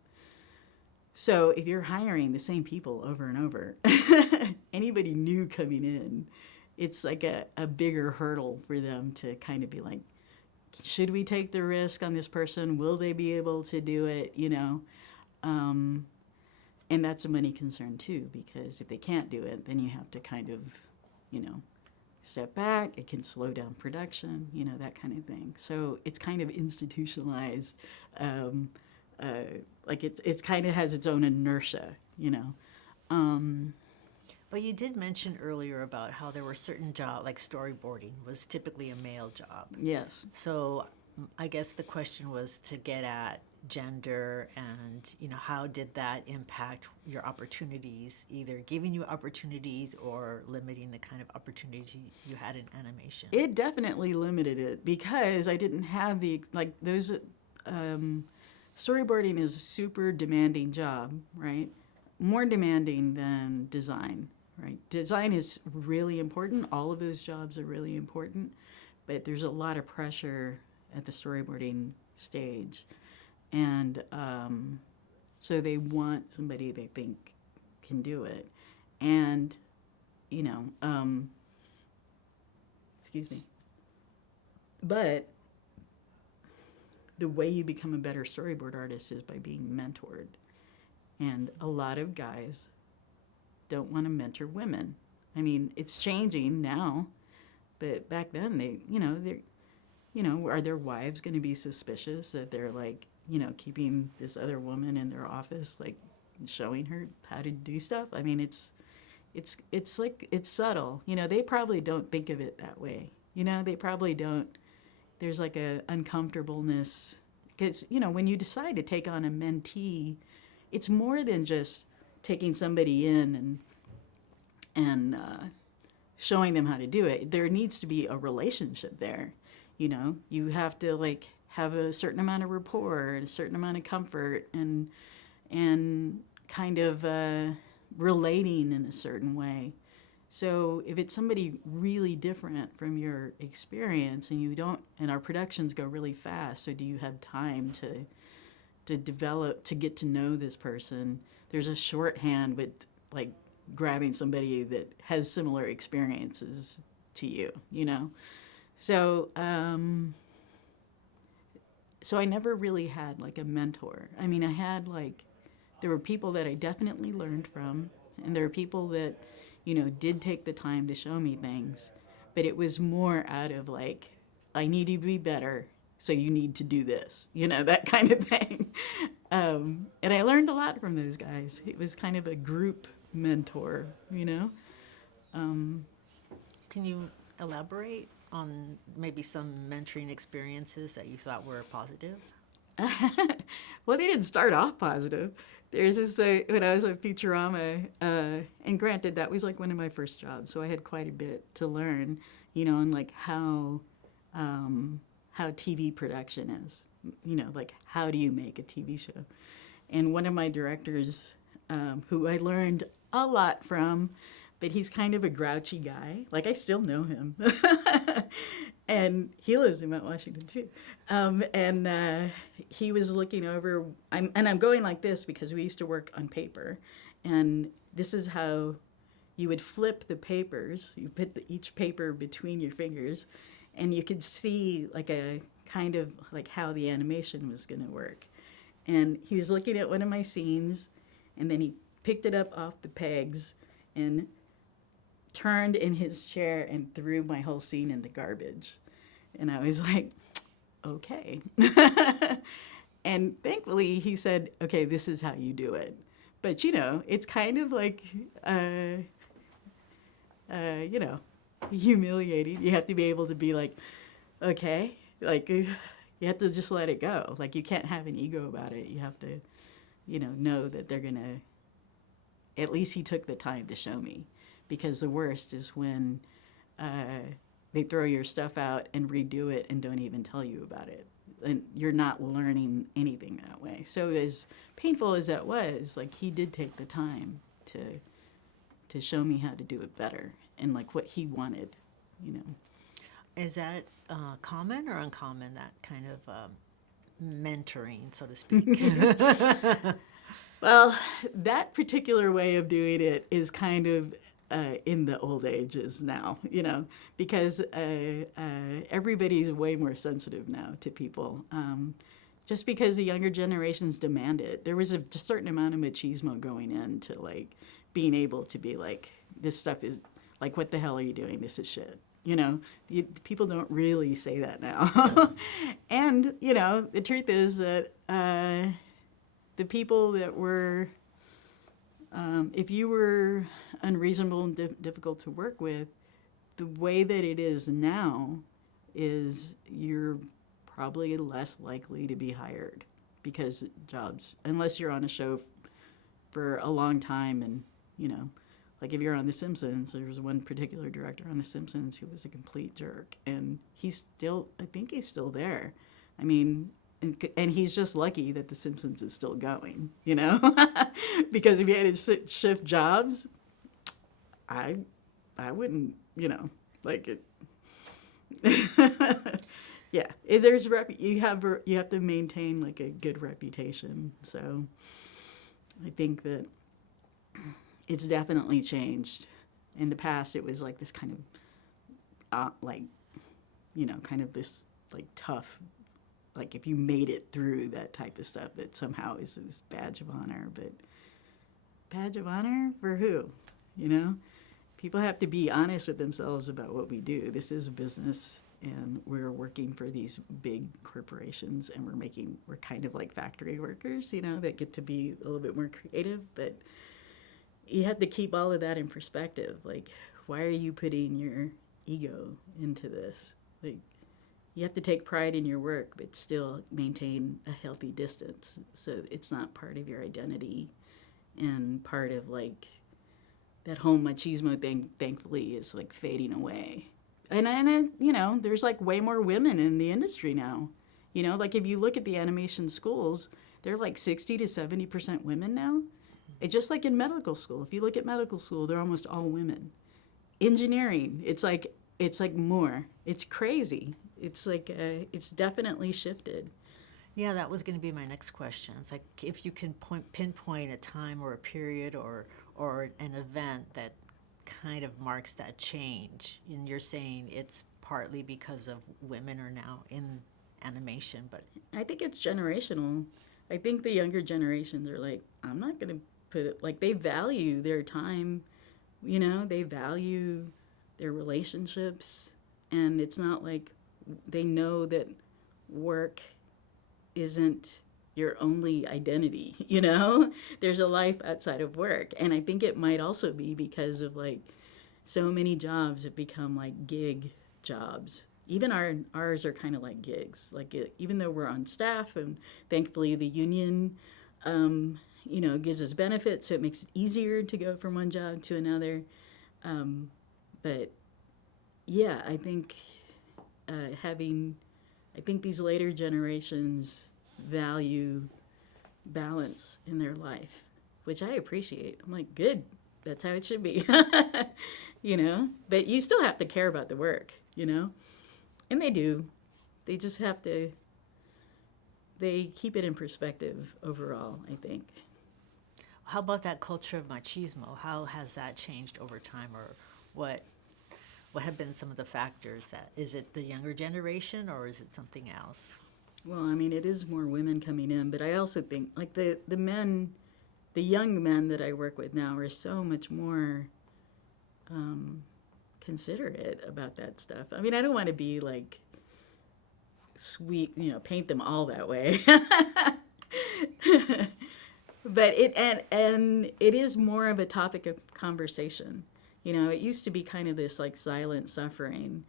So if you're hiring the same people over and over, anybody new coming in, it's like a bigger hurdle for them to kind of be like, should we take the risk on this person? Will they be able to do it? You know? And that's a money concern too, because if they can't do it, then you have to kind of, you know, step back. It can slow down production, you know, that kind of thing. So it's kind of institutionalized. Like it's kind of has its own inertia, you know. But you did mention earlier about how there were certain jobs, like storyboarding was typically a male job. Yes. So I guess the question was to get at gender and, you know, how did that impact your opportunities, either giving you opportunities or limiting the kind of opportunity you had in animation? It definitely limited it, because I didn't have those, storyboarding is a super demanding job, right? More demanding than design, right? Design is really important. All of those jobs are really important, but there's a lot of pressure at the storyboarding stage. And so they want somebody they think can do it. And, you know, excuse me. But the way you become a better storyboard artist is by being mentored. And a lot of guys don't want to mentor women. I mean, it's changing now, but back then are their wives going to be suspicious that they're like, you know, keeping this other woman in their office, like showing her how to do stuff? I mean, it's like, it's subtle. You know, they probably don't think of it that way. You know, they probably don't. There's like a uncomfortableness, because, you know, when you decide to take on a mentee, it's more than just taking somebody in and showing them how to do it. There needs to be a relationship there. You know, you have to like have a certain amount of rapport and a certain amount of comfort and kind of relating in a certain way. So if it's somebody really different from your experience and our productions go really fast, so do you have time to develop, to get to know this person? There's a shorthand with like grabbing somebody that has similar experiences to you, you know? So, so I never really had like a mentor. I mean, there were people that I definitely learned from, and there were people that, you know, did take the time to show me things, but it was more out of like, I need to be better, so you need to do this, you know, that kind of thing. And I learned a lot from those guys. It was kind of a group mentor, you know. Can you elaborate on maybe some mentoring experiences that you thought were positive? Well, they didn't start off positive. There's this, when I was on Futurama, and granted, that was like one of my first jobs, so I had quite a bit to learn, you know, and like how TV production is, you know, like how do you make a TV show? And one of my directors, who I learned a lot from, but he's kind of a grouchy guy. Like, I still know him. And he lives in Mount Washington, too. And he was looking over, I'm going like this because we used to work on paper. And this is how you would flip the papers. You put each paper between your fingers, and you could see like a kind of like how the animation was going to work. And he was looking at one of my scenes, and then he picked it up off the pegs and turned in his chair and threw my whole scene in the garbage. And I was like, okay. And thankfully he said, okay, this is how you do it. But, you know, it's kind of like, you know, humiliating. You have to be able to be like, okay, like you have to just let it go. Like you can't have an ego about it. You have to, you know that they're going to, at least he took the time to show me. Because the worst is when they throw your stuff out and redo it and don't even tell you about it. And you're not learning anything that way. So as painful as that was, like he did take the time to show me how to do it better and like what he wanted, you know. Is that common or uncommon, that kind of mentoring, so to speak? Well, that particular way of doing it is kind of in the old ages now, you know, because everybody's way more sensitive now to people. Just because the younger generations demand it. There was a certain amount of machismo going into like being able to be like, this stuff is like, what the hell are you doing? This is shit. You know, people don't really say that now. And, you know, the truth is that the people that were, if you were unreasonable and difficult to work with, the way that it is now is you're probably less likely to be hired because jobs, unless you're on a show for a long time and, you know, like if you're on The Simpsons, there was one particular director on The Simpsons who was a complete jerk, and he's still, I think he's still there. I mean, and he's just lucky that The Simpsons is still going, you know? Because if he had to shift jobs, I wouldn't, you know, like it. Yeah, there's you have to maintain like a good reputation. So I think that it's definitely changed. In the past, it was like this kind of, like, you know, kind of this like tough, like if you made it through that type of stuff, that somehow is this badge of honor. But badge of honor for who? You know, people have to be honest with themselves about what we do. This is a business, and we're working for these big corporations, and we're kind of like factory workers, you know, that get to be a little bit more creative. But you have to keep all of that in perspective. Like, why are you putting your ego into this? Like, you have to take pride in your work, but still maintain a healthy distance, so it's not part of your identity and part of like that whole machismo thing. Thankfully, is like fading away. And you know, there's like way more women in the industry now. You know, like if you look at the animation schools, they're like 60 to 70% women now. It's just like in medical school. If you look at medical school, they're almost all women. Engineering, it's like more. It's crazy. It's like it's definitely shifted. Yeah, that was going to be my next question. It's like if you can pinpoint a time or a period or an event that kind of marks that change, and you're saying it's partly because of women are now in animation, but I think it's generational. I think the younger generations are like, I'm not going to put it, like they value their time, you know, they value their relationships, and it's not like they know that work isn't your only identity, you know? There's a life outside of work. And I think it might also be because of like so many jobs have become like gig jobs. Even ours are kind of like gigs. Like even though we're on staff, and thankfully the union, you know, gives us benefits, so it makes it easier to go from one job to another. But yeah, I think I think these later generations value balance in their life, which I appreciate. I'm like, good, that's how it should be. You know, but you still have to care about the work, you know, and they do. They just have to, they keep it in perspective overall, I think. how about that culture of machismo? How has that changed over time, or what have been some of the factors? That is it the younger generation, or is it something else? Well, I mean, it is more women coming in, but I also think like the men, the young men that I work with now are so much more considerate about that stuff. I mean, I don't want to be like sweet, paint them all that way. But and it is more of a topic of conversation. It used to be kind of this like silent suffering,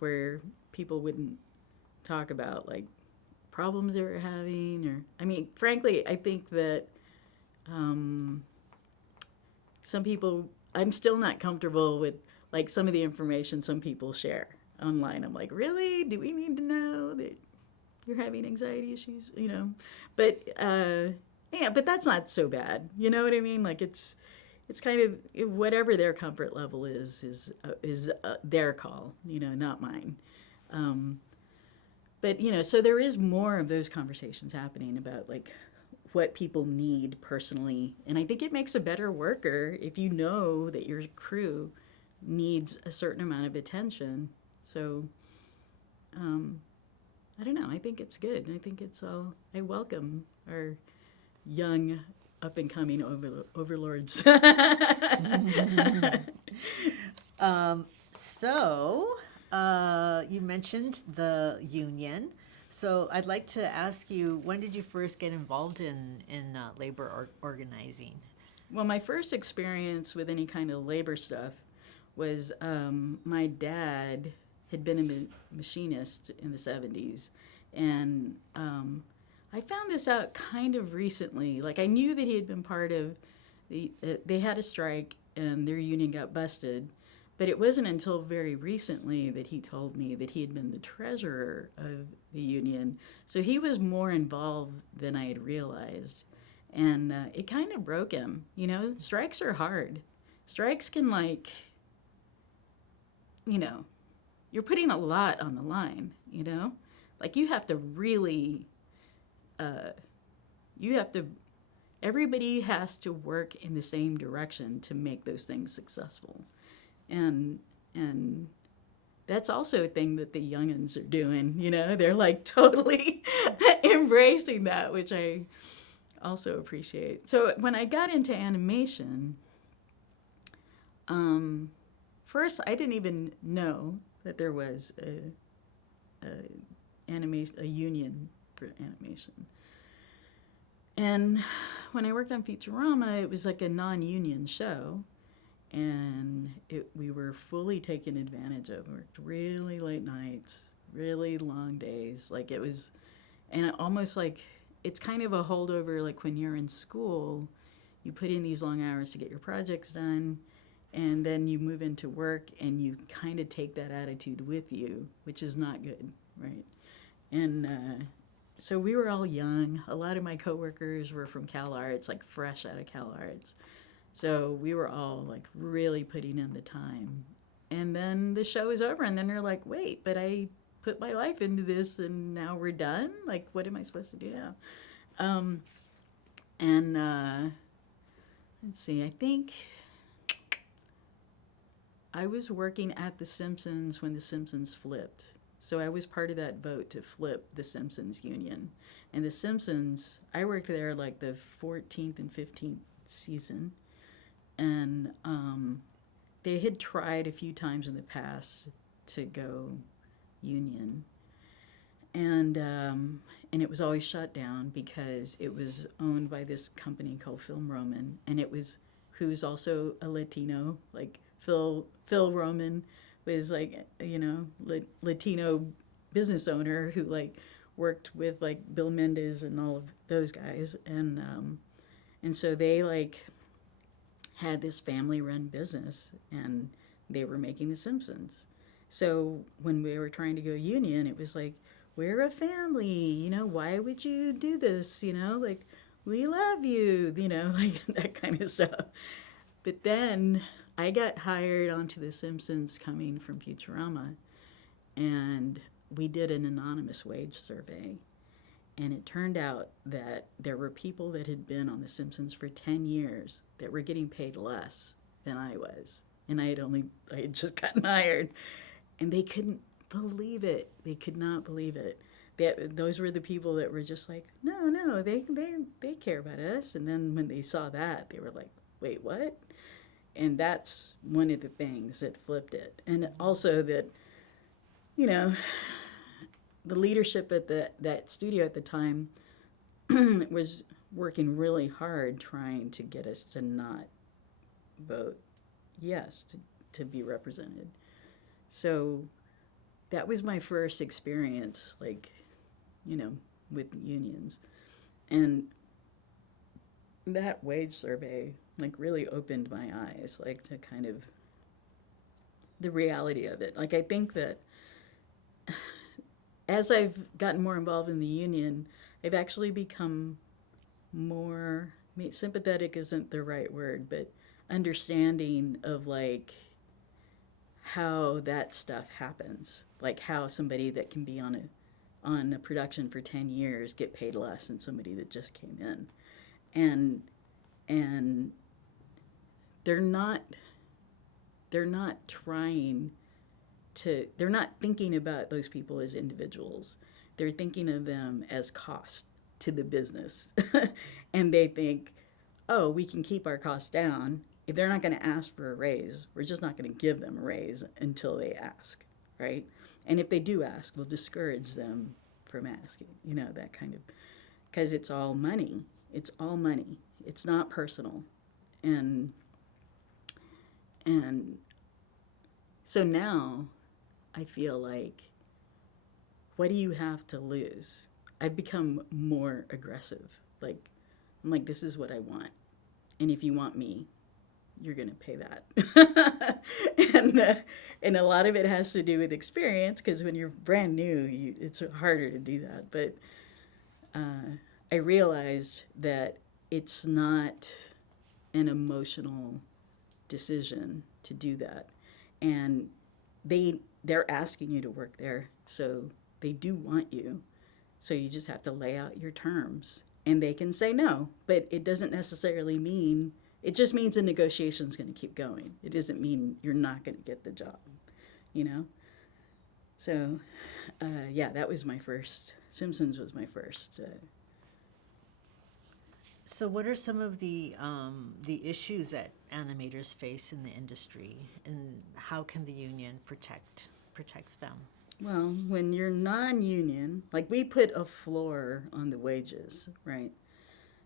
where people wouldn't talk about like problems they were having, or I mean, frankly, I think that some people, I'm still not comfortable with like some of the information some people share online. I'm like, really? Do we need to know that you're having anxiety issues? But yeah, but that's not so bad. You know what I mean? Like it's kind of whatever their comfort level is their call. Not mine. But so there is more of those conversations happening about like what people need personally, and I think it makes a better worker if you know that your crew needs a certain amount of attention. So I don't know. I think it's good. I think it's all. I welcome our young up and coming overlords. So you mentioned the union. So I'd like to ask you, when did you first get involved in labor organizing? Well, my first experience with any kind of labor stuff was my dad had been a machinist in the 70s. And I found this out kind of recently. Like, I knew that he had been part of they had a strike and their union got busted. But it wasn't until very recently that he told me that he had been the treasurer of the union. So he was more involved than I had realized. And it kind of broke him. Strikes are hard. Strikes can, like, you're putting a lot on the line, Like, you have to really, everybody has to work in the same direction to make those things successful. And that's also a thing that the youngins are doing, They're, like, totally embracing that, which I also appreciate. So when I got into animation, first I didn't even know that there was a union for animation. And when I worked on Futurama, it was like a non-union show. And we were fully taken advantage of. Worked really late nights, really long days. Like it was, and almost like it's kind of a holdover. Like when you're in school, you put in these long hours to get your projects done, and then you move into work, and you kind of take that attitude with you, which is not good, right? And so we were all young. A lot of my coworkers were from Cal Arts, like fresh out of Cal Arts. So we were all like really putting in the time. And then the show is over, and then they're like, wait, but I put my life into this and now we're done? Like, what am I supposed to do now? Let's see, I think I was working at The Simpsons when The Simpsons flipped. So I was part of that vote to flip The Simpsons union. And The Simpsons, I worked there like the 14th and 15th season. And they had tried a few times in the past to go union. And it was always shut down because it was owned by this company called Film Roman. And who's also a Latino, like Phil Roman was like, Latino business owner who like worked with like Bill Mendez and all of those guys. And so they like had this family-run business, and they were making The Simpsons. So when we were trying to go union, it was like, we're a family, why would you do this, like, we love you, like that kind of stuff. But then I got hired onto The Simpsons coming from Futurama, and we did an anonymous wage survey. And it turned out that there were people that had been on The Simpsons for 10 years that were getting paid less than I was. And I had just gotten hired. And they couldn't believe it. They could not believe it. those were the people that were just like, no, they care about us. And then when they saw that, they were like, wait, what? And that's one of the things that flipped it. And also that, you know, the leadership at that studio at the time was working really hard trying to get us to not vote yes to be represented. So that was my first experience, like, you know, with unions. And that wage survey, like, really opened my eyes, like, to kind of the reality of it. Like, I think that as I've gotten more involved in the union, I've actually become more, sympathetic isn't the right word, but understanding of, like, how that stuff happens. Like, how somebody that can be on a production for 10 years get paid less than somebody that just came in. And they're not trying to, they're not thinking about those people as individuals. They're thinking of them as cost to the business. And they think, oh, we can keep our costs down. If they're not going to ask for a raise, we're just not going to give them a raise until they ask, right? And if they do ask, we'll discourage them from asking, you know, that kind of, because it's all money. It's all money. It's not personal. And so now I feel like, what do you have to lose? I've become more aggressive. Like, I'm like, this is what I want. And if you want me, you're going to pay that. And a lot of it has to do with experience, because when you're brand new, it's harder to do that. But I realized that it's not an emotional decision to do that. And they're asking you to work there, so they do want you. So you just have to lay out your terms. And they can say no, but it doesn't necessarily mean, it just means the negotiation's going to keep going. It doesn't mean you're not going to get the job, you know? So, yeah, that was my first, Simpsons was my first. So what are some of the issues that animators face in the industry, and how can the union protect them? Well, when you're non-union, like, we put a floor on the wages, right?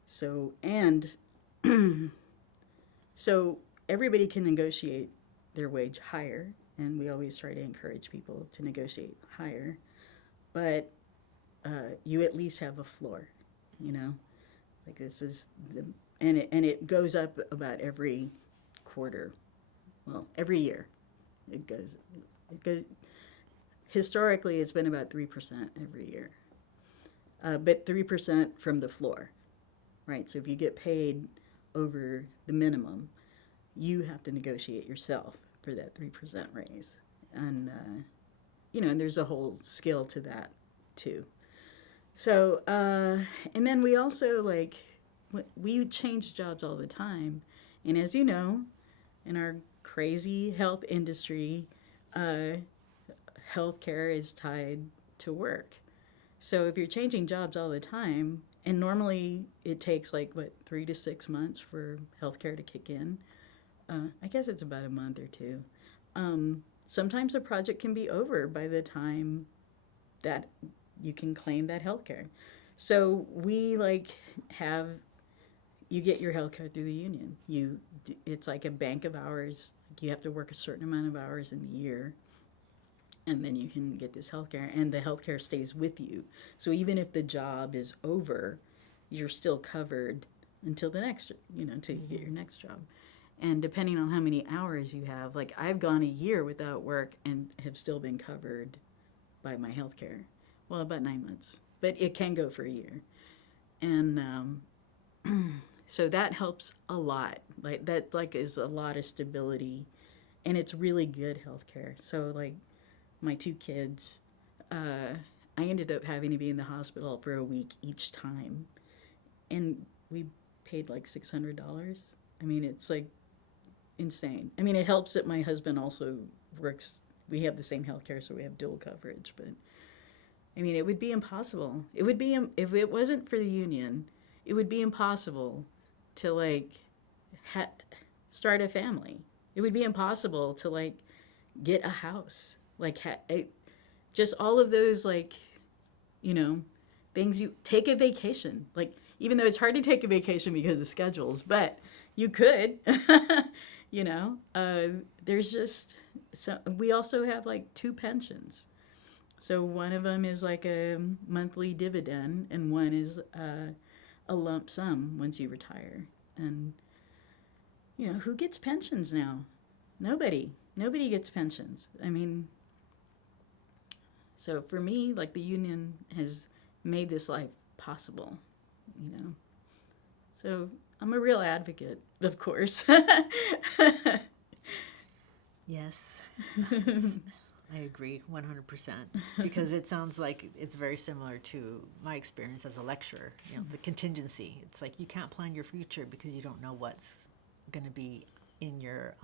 So, and so everybody can negotiate their wage higher, and we always try to encourage people to negotiate higher, but you at least have a floor, you know? Like, this is and it goes up about every quarter, well, every year. It goes. Historically, it's been about 3% every year, but 3% from the floor, right? So if you get paid over the minimum, you have to negotiate yourself for that 3% raise, and you know, and there's a whole skill to that too. So, and then we also, like, we change jobs all the time, and as you know, in our crazy health industry, healthcare is tied to work. So if you're changing jobs all the time, and normally it takes, like, 3 to 6 months for healthcare to kick in. I guess it's about a month or two. Sometimes a project can be over by the time that you can claim that healthcare. So we, like, you get your healthcare through the union. It's like a bank of hours. You have to work a certain amount of hours in the year, and then you can get this healthcare, and the healthcare stays with you. So even if the job is over, you're still covered until the next, you know, until you get your next job. And depending on how many hours you have, like, I've gone a year without work and have still been covered by my healthcare. Well, about 9 months, but it can go for a year. And so that helps a lot. Like, that, like, is a lot of stability, and it's really good healthcare. So, like, my 2 kids, I ended up having to be in the hospital for a week each time, and we paid like $600. I mean, it's, like, insane. I mean, it helps that my husband also works. We have the same health care, so we have dual coverage, but I mean, it would be impossible. It would be, if it wasn't for the union, it would be impossible to like start a family. It would be impossible to like get a house. Like just all of those like, you know, things. You take a vacation. Like, even though it's hard to take a vacation because of schedules, but you could, you know, there's just, so we also have like 2 pensions. So one of them is like a monthly dividend, and one is a lump sum once you retire. And, you know, who gets pensions now? Nobody. Nobody gets pensions. I mean, so for me, like, the union has made this life possible, you know. So I'm a real advocate, of course. Yes. I agree 100%, because it sounds like it's very similar to my experience as a lecturer. You know, the contingency. It's like you can't plan your future because you don't know what's going to be in your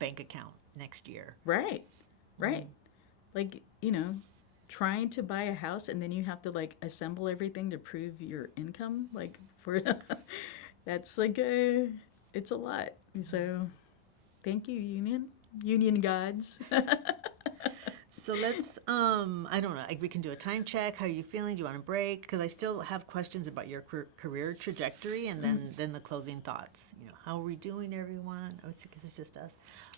bank account next year. Right, right. Like, you know, trying to buy a house and then you have to like assemble everything to prove your income. Like, for that's like it's a lot. So, thank you, union gods. So let's, I don't know, like we can do a time check. How are you feeling? Do you want to break? Because I still have questions about your career trajectory, and then the closing thoughts. You know, how are we doing, everyone? Oh, it's just us.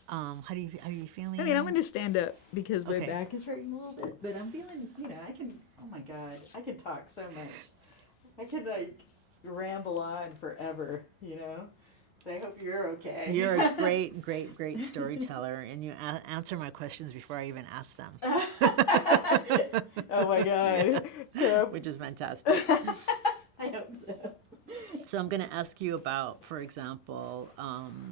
How are you feeling? I mean, I'm going to stand up because my Okay. back is hurting a little bit, but I'm feeling, you know, I can, oh my God, I can talk so much. I could like ramble on forever, you know? So I hope you're okay. You're a great storyteller, and you answer my questions before I even ask them. Oh my God. Yeah. Which is fantastic. I hope so. So I'm going to ask you about, for example,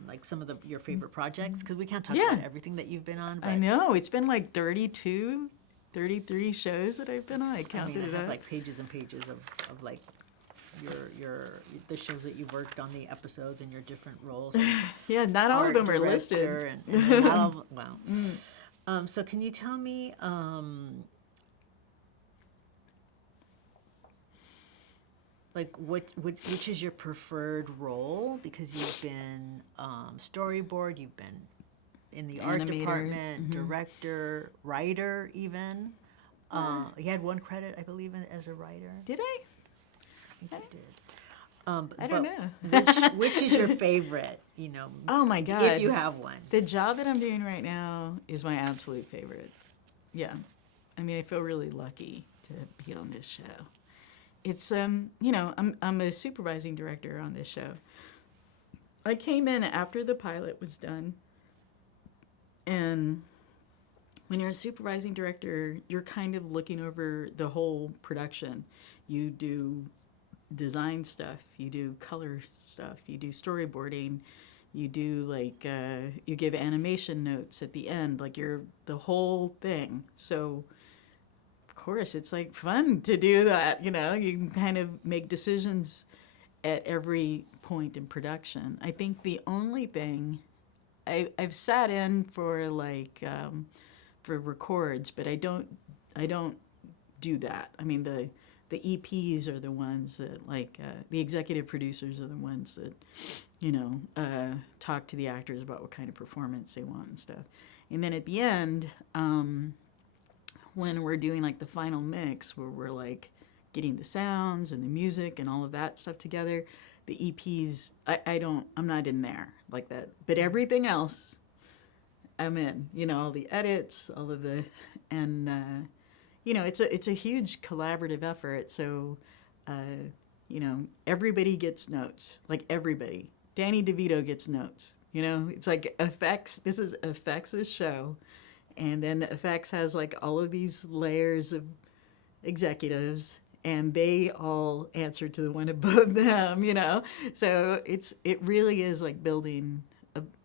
like some of your favorite projects, because we can't talk Yeah. about everything that you've been on. But I know, it's been like 32, 33 shows that I've been on. I counted I it have up. like pages and pages of like the shows that you've worked on, the episodes, and your different roles. Yeah, not all of them are listed. And not all, wow. So can you tell me, like which is your preferred role? Because you've been storyboard, you've been in the art Animator, department, director, writer, even. You had one credit, I believe, as a writer. Did I? I think you did. I don't but know. which is your favorite? You know. Oh my God. If you have one. The job that I'm doing right now is my absolute favorite. Yeah. I mean, I feel really lucky to be on this show. It's, you know, I'm a supervising director on this show. I came in after the pilot was done. And when you're a supervising director, you're kind of looking over the whole production. You do design stuff, you do color stuff, you do storyboarding, you do like you give animation notes at the end, like you're the whole thing. So of course it's like fun to do that, you know. You can kind of make decisions at every point in production. I think the only thing I've sat in for like for records, but I don't do that. I mean, the EPs are the ones that, like, the executive producers are the ones that, you know, talk to the actors about what kind of performance they want and stuff. And then at the end, when we're doing, like, the final mix, where we're, like, getting the sounds and the music and all of that stuff together, the EPs, I'm not in there like that. But everything else, I'm in. You know, all the edits, all of the, and, you know, it's a huge collaborative effort. So, you know, everybody gets notes. Like, everybody. Danny DeVito gets notes. You know, it's like effects. This is effects' show. And then effects has, like, all of these layers of executives. And they all answer to the one above them, you know? So it really is like building,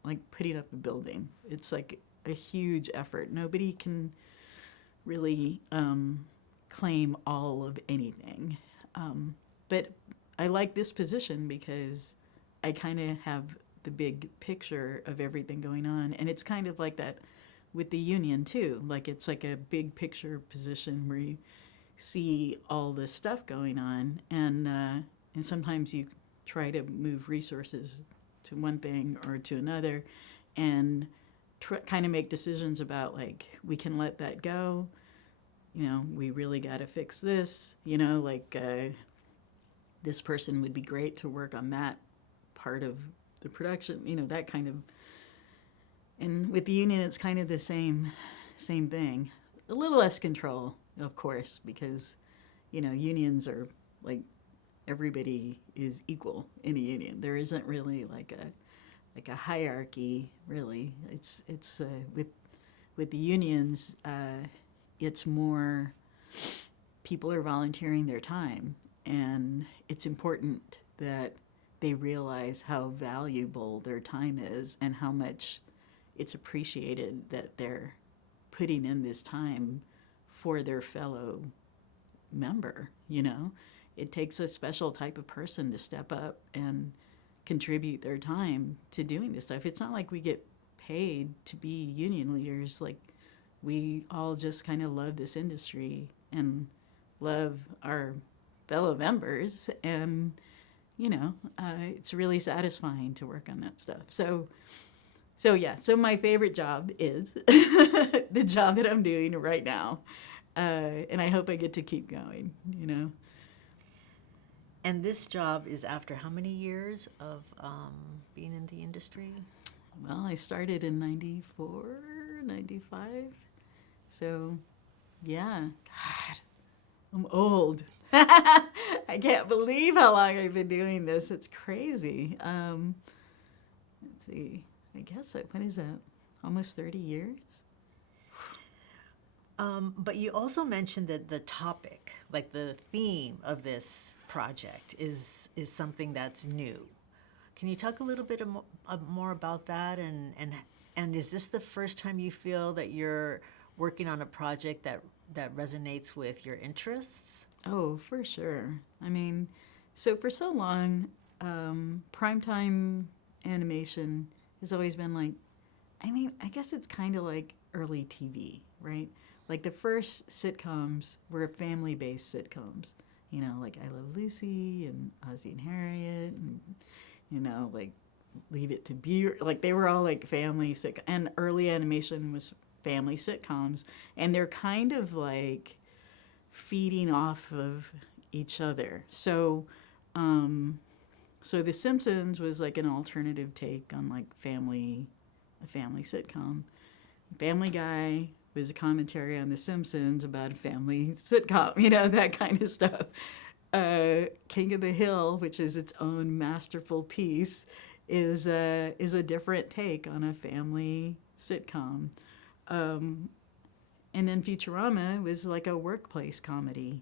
like putting up a building. It's like a huge effort. Nobody can really claim all of anything. But I like this position because I kind of have the big picture of everything going on. And it's kind of like that with the union, too. Like, it's like a big picture position where see all this stuff going on, and sometimes you try to move resources to one thing or to another, and kind of make decisions about like we can let that go. We really got to fix this. This person would be great to work on that part of the production. That kind of. And with the union, it's kind of the same thing. A little less control, of course, because unions are like everybody is equal in a union. There isn't really like a hierarchy, really. It's with the unions, it's more people are volunteering their time, and it's important that they realize how valuable their time is and how much it's appreciated that they're putting in this time for their fellow member. It takes a special type of person to step up and contribute their time to doing this stuff. It's not like we get paid to be union leaders. Like, we all just kind of love this industry and love our fellow members, and it's really satisfying to work on that stuff. So my favorite job is the job that I'm doing right now, and I hope I get to keep going. And this job is after how many years of being in the industry? Well, I started in 94, 95. So, yeah. God, I'm old. I can't believe how long I've been doing this. It's crazy. Let's see. I guess, what is that? Almost 30 years? But you also mentioned that the topic, like the theme of this project, is something that's new. Can you talk a little bit more about that? And is this the first time you feel that you're working on a project that resonates with your interests? Oh, for sure. I mean, so for so long, primetime animation has always been like, I guess it's kind of like early TV, right? Like the first sitcoms were family-based sitcoms, like I Love Lucy and Ozzie and Harriet, and like Leave It to Beaver. Like they were all like family and early animation was family sitcoms, and they're kind of like feeding off of each other. So The Simpsons was like an alternative take on like a family sitcom. Family Guy was a commentary on The Simpsons about a family sitcom, that kind of stuff. King of the Hill, which is its own masterful piece, is a different take on a family sitcom. And then Futurama was like a workplace comedy,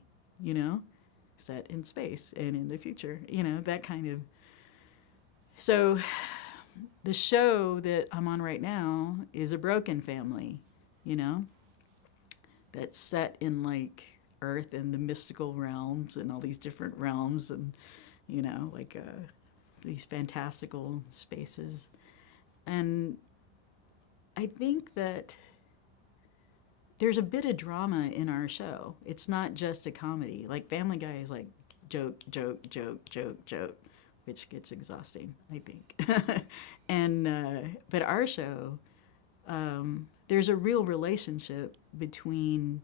set in space and in the future, that kind of. So the show that I'm on right now is a broken family, that's set in like Earth and the mystical realms and all these different realms and, these fantastical spaces. And I think that there's a bit of drama in our show. It's not just a comedy. Like Family Guy is like joke, joke, joke, joke, joke, which gets exhausting, I think. But our show, there's a real relationship between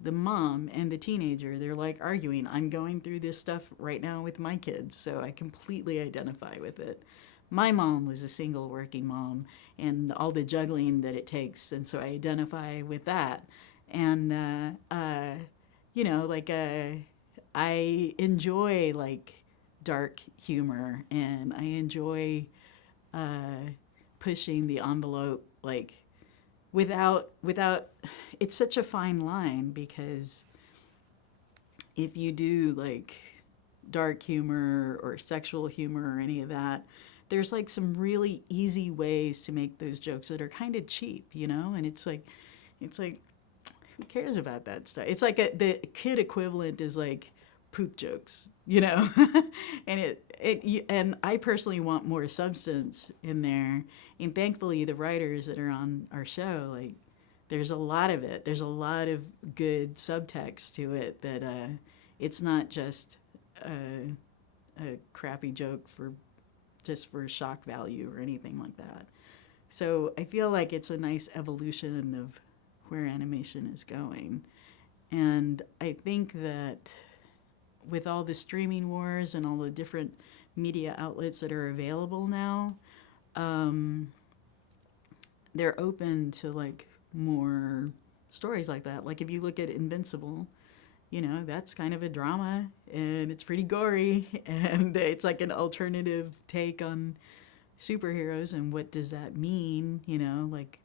the mom and the teenager. They're like arguing. I'm going through this stuff right now with my kids, so I completely identify with it. My mom was a single working mom and all the juggling that it takes, and so I identify with that. And, I enjoy like dark humor, and I enjoy pushing the envelope, like without it's such a fine line, because if you do like dark humor or sexual humor or any of that, there's like some really easy ways to make those jokes that are kind of cheap, and it's like who cares about that stuff? It's like the kid equivalent is like poop jokes, and and I personally want more substance in there. And thankfully, the writers that are on our show, like, there's a lot of it. There's a lot of good subtext to it that it's not just a crappy joke for shock value or anything like that. So I feel like it's a nice evolution of where animation is going. And I think that with all the streaming wars and all the different media outlets that are available now, they're open to like more stories like that. Like if you look at Invincible, you know, that's kind of a drama and it's pretty gory and it's like an alternative take on superheroes and what does that mean, you know, like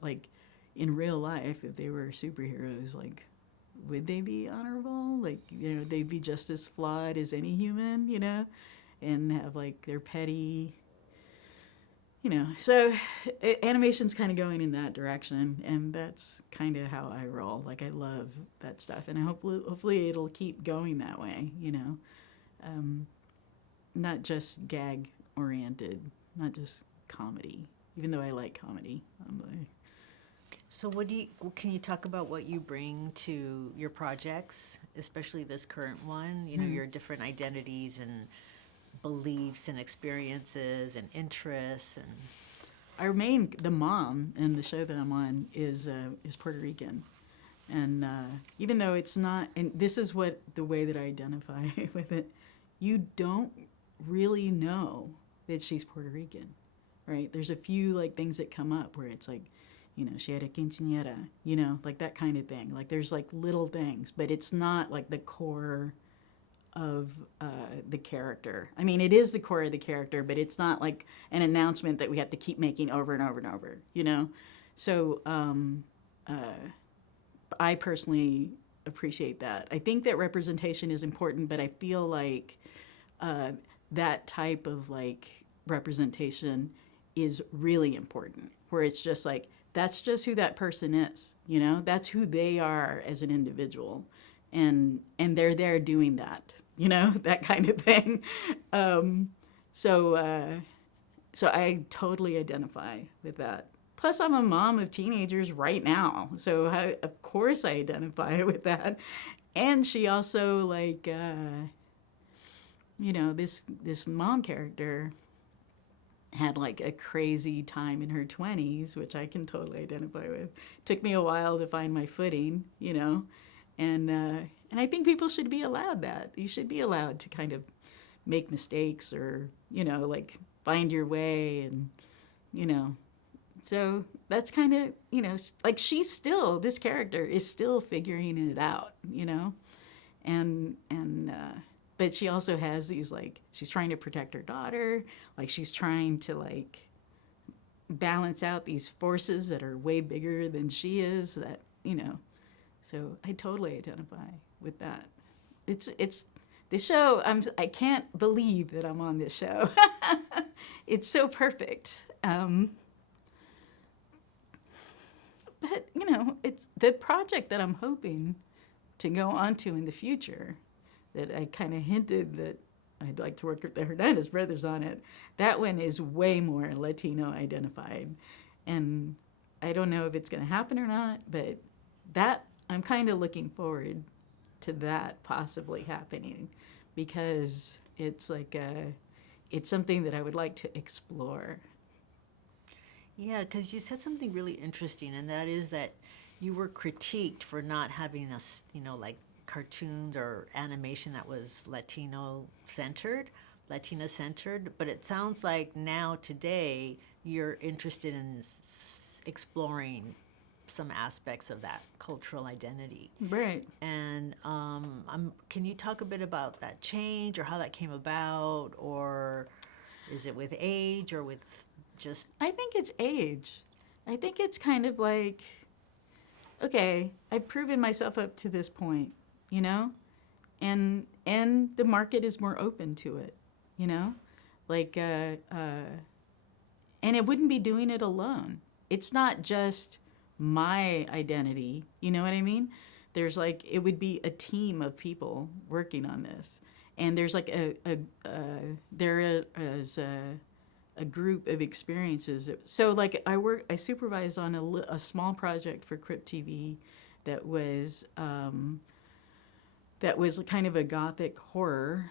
like in real life, if they were superheroes, like would they be honorable? Like, you know, they'd be just as flawed as any human, you know, and have like their petty, you know. So animation's kind of going in that direction, and that's kind of how I roll. Like I love that stuff, and hopefully it'll keep going that way, you know. Not just gag oriented, not just comedy, even though I like comedy. So can you talk about what you bring to your projects, especially this current one, you know, your different identities and beliefs and experiences and interests? And the mom in the show that I'm on is Puerto Rican. And even though it's not, and this is the way that I identify with it, you don't really know that she's Puerto Rican, right? There's a few like things that come up where it's like, you know, she had a quinceañera, you know, like that kind of thing. Like there's like little things, but it's not like the core of the character. I mean, it is the core of the character, but it's not like an announcement that we have to keep making over and over and over, you know? So I personally appreciate that. I think that representation is important, but I feel like that type of like representation is really important, where it's just like, that's just who that person is, you know? That's who they are as an individual. And they're there doing that, you know, that kind of thing. So I totally identify with that. Plus, I'm a mom of teenagers right now, so of course I identify with that. And she also like, you know, this mom character had like a crazy time in her 20s, which I can totally identify with. Took me a while to find my footing, you know. And I think people should be allowed that. You should be allowed to kind of make mistakes or, you know, like find your way and, you know. So that's kind of, you know, like this character is still figuring it out, you know. But she also has these, like, she's trying to protect her daughter. Like, she's trying to, like, balance out these forces that are way bigger than she is that, you know. So I totally identify with that. It's the show. I can't believe that I'm on this show. It's so perfect. But you know, it's the project that I'm hoping to go on to in the future. That I kind of hinted that I'd like to work with the Hernandez brothers on it. That one is way more Latino identified, and I don't know if it's going to happen or not. But that. I'm kind of looking forward to that possibly happening because it's like it's something that I would like to explore. Yeah, because you said something really interesting, and that is that you were critiqued for not having you know, like cartoons or animation that was Latina centered, but it sounds like now today you're interested in exploring some aspects of that cultural identity. Right. And can you talk a bit about that change or how that came about, or is it with age or with just... I think it's age. I think it's kind of like, okay, I've proven myself up to this point, you know? And the market is more open to it, you know? Like, and it wouldn't be doing it alone. It's not just my identity, you know what I mean? There's like, it would be a team of people working on this. And there's like there is a group of experiences. So like I supervised on a small project for Crypt TV that was kind of a gothic horror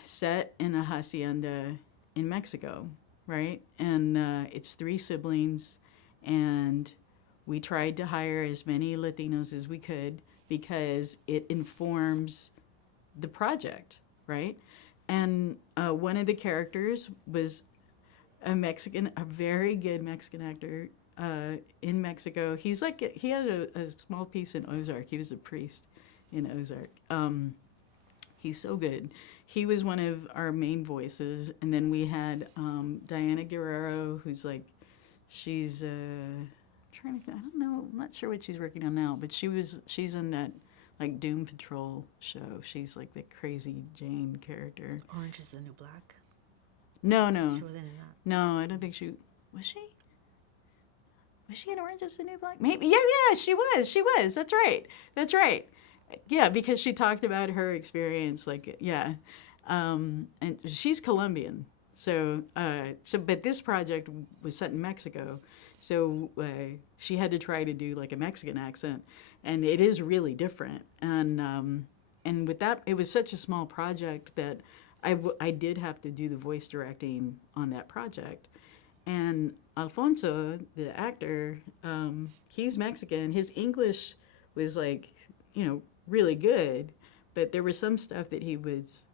set in a hacienda in Mexico, right? And it's 3 siblings, and we tried to hire as many Latinos as we could because it informs the project, right? And one of the characters was a very good Mexican actor in Mexico. He had a small piece in Ozark. He was a priest in Ozark. He's so good. He was one of our main voices. And then we had Diana Guerrero, who's like, she's I don't know, I'm not sure what she's working on now, but she's in that like Doom Patrol show. She's like the crazy Jane character. Orange is the New Black. No. She wasn't in that. No, I don't think she was. She in Orange is the New Black? Maybe. Yeah, she was. That's right. Yeah, because she talked about her experience, like, yeah. And she's Colombian. But this project was set in Mexico, so she had to try to do like a Mexican accent, and it is really different. And with that, it was such a small project that I did have to do the voice directing on that project. And Alfonso, the actor, he's Mexican. His English was like, really good, but there was some stuff that he was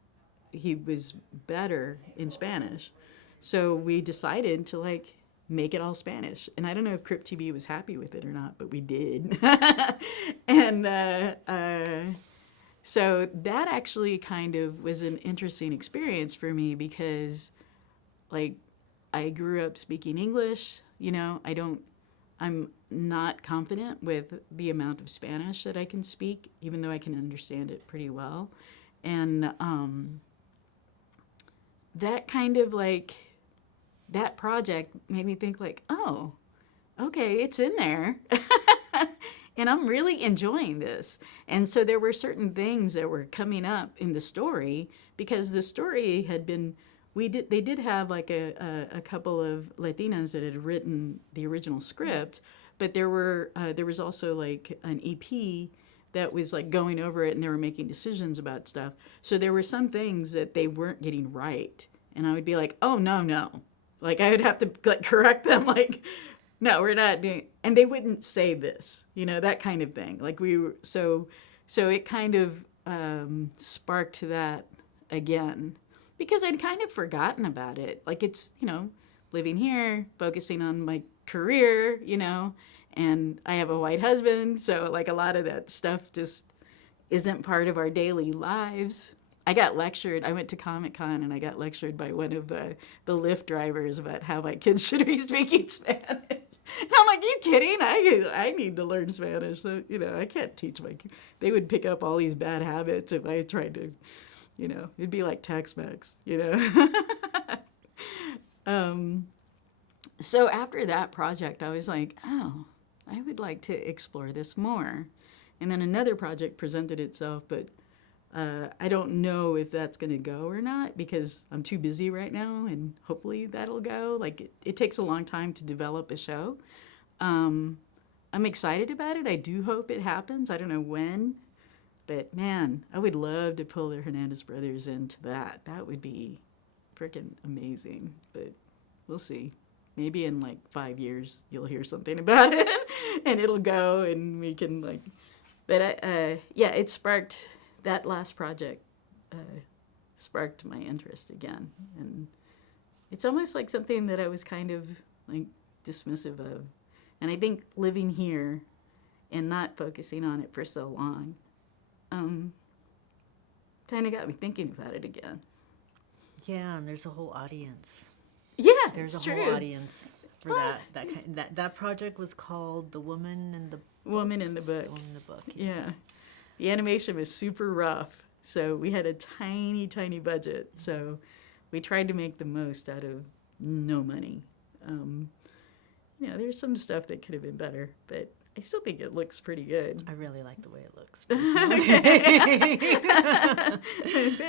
better in Spanish. So we decided to like make it all Spanish. And I don't know if Crypt TV was happy with it or not, but we did. And so that actually kind of was an interesting experience for me because like I grew up speaking English, I'm not confident with the amount of Spanish that I can speak, even though I can understand it pretty well. And that kind of like, that project made me think like, oh, okay, it's in there. And I'm really enjoying this. And so there were certain things that were coming up in the story because the story had been, they did have like a couple of Latinas that had written the original script, but there was also like an EP that was like going over it and they were making decisions about stuff. So there were some things that they weren't getting right. And I would be like, oh, no. Like I would have to like correct them like, no, we're not doing, and they wouldn't say this, that kind of thing. Like so it kind of sparked that again because I'd kind of forgotten about it. Like it's, living here, focusing on my career, and I have a white husband. So like a lot of that stuff just isn't part of our daily lives. I went to Comic-Con and I got lectured by one of the Lyft drivers about how my kids should be speaking Spanish. And I'm like, you kidding? I need to learn Spanish. So, I can't teach my kids. They would pick up all these bad habits if I tried to, it'd be like Tex-Mex, So after that project, I was like, oh, I would like to explore this more. And then another project presented itself, but I don't know if that's going to go or not because I'm too busy right now, and hopefully that'll go. Like, it takes a long time to develop a show. I'm excited about it. I do hope it happens. I don't know when, but man, I would love to pull the Hernandez brothers into that. That would be freaking amazing, but we'll see. Maybe in like 5 years you'll hear something about it and it'll go and we can like, but it sparked, that last project sparked my interest again. And it's almost like something that I was kind of like dismissive of. And I think living here and not focusing on it for so long kind of got me thinking about it again. Yeah, and there's a whole audience. Yeah, there's a true. whole audience for that project was called The Woman in the Woman in the Book. The Woman in the Book. Yeah. The animation was super rough, so we had a tiny, tiny budget. So we tried to make the most out of no money. There's some stuff that could have been better, but I still think it looks pretty good. I really like the way it looks.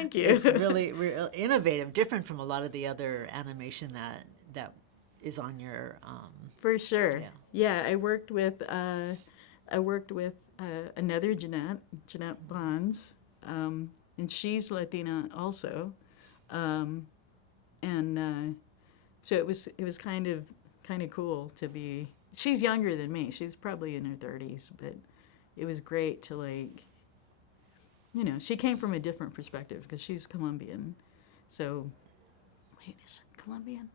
Thank you. It's really innovative, different from a lot of the other animation that is on your. For sure. Yeah. Yeah, I worked with another Jeanette Bonds, and she's Latina also, and so it was kind of cool to be. She's younger than me. She's probably in her 30s, but it was great to like. She came from a different perspective because she's Colombian, so wait, is it Colombian?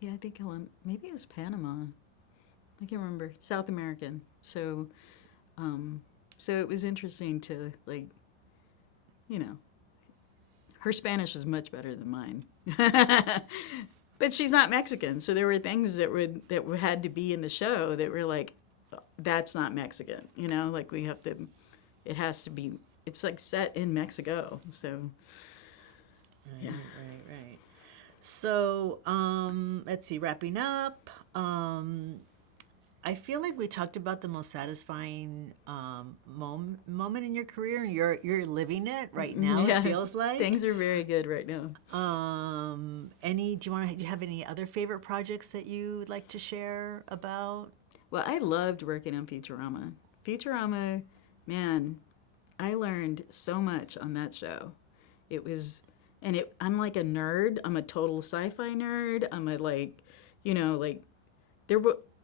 Yeah, I think maybe it was Panama. I can't remember. South American. So it was interesting to like, her Spanish was much better than mine. But she's not Mexican, so there were things that had to be in the show that were like, that's not Mexican, like we have to. It has to be. It's like set in Mexico, so. Right, right. So, let's see, wrapping up, I feel like we talked about the most satisfying moment in your career, and you're living it right now, Yeah. it feels like. Things are very good right now. Do you have any other favorite projects that you'd like to share about? Well, I loved working on Futurama. Futurama, man, I learned so much on that show. I'm like a nerd. I'm a total sci-fi nerd. I'm a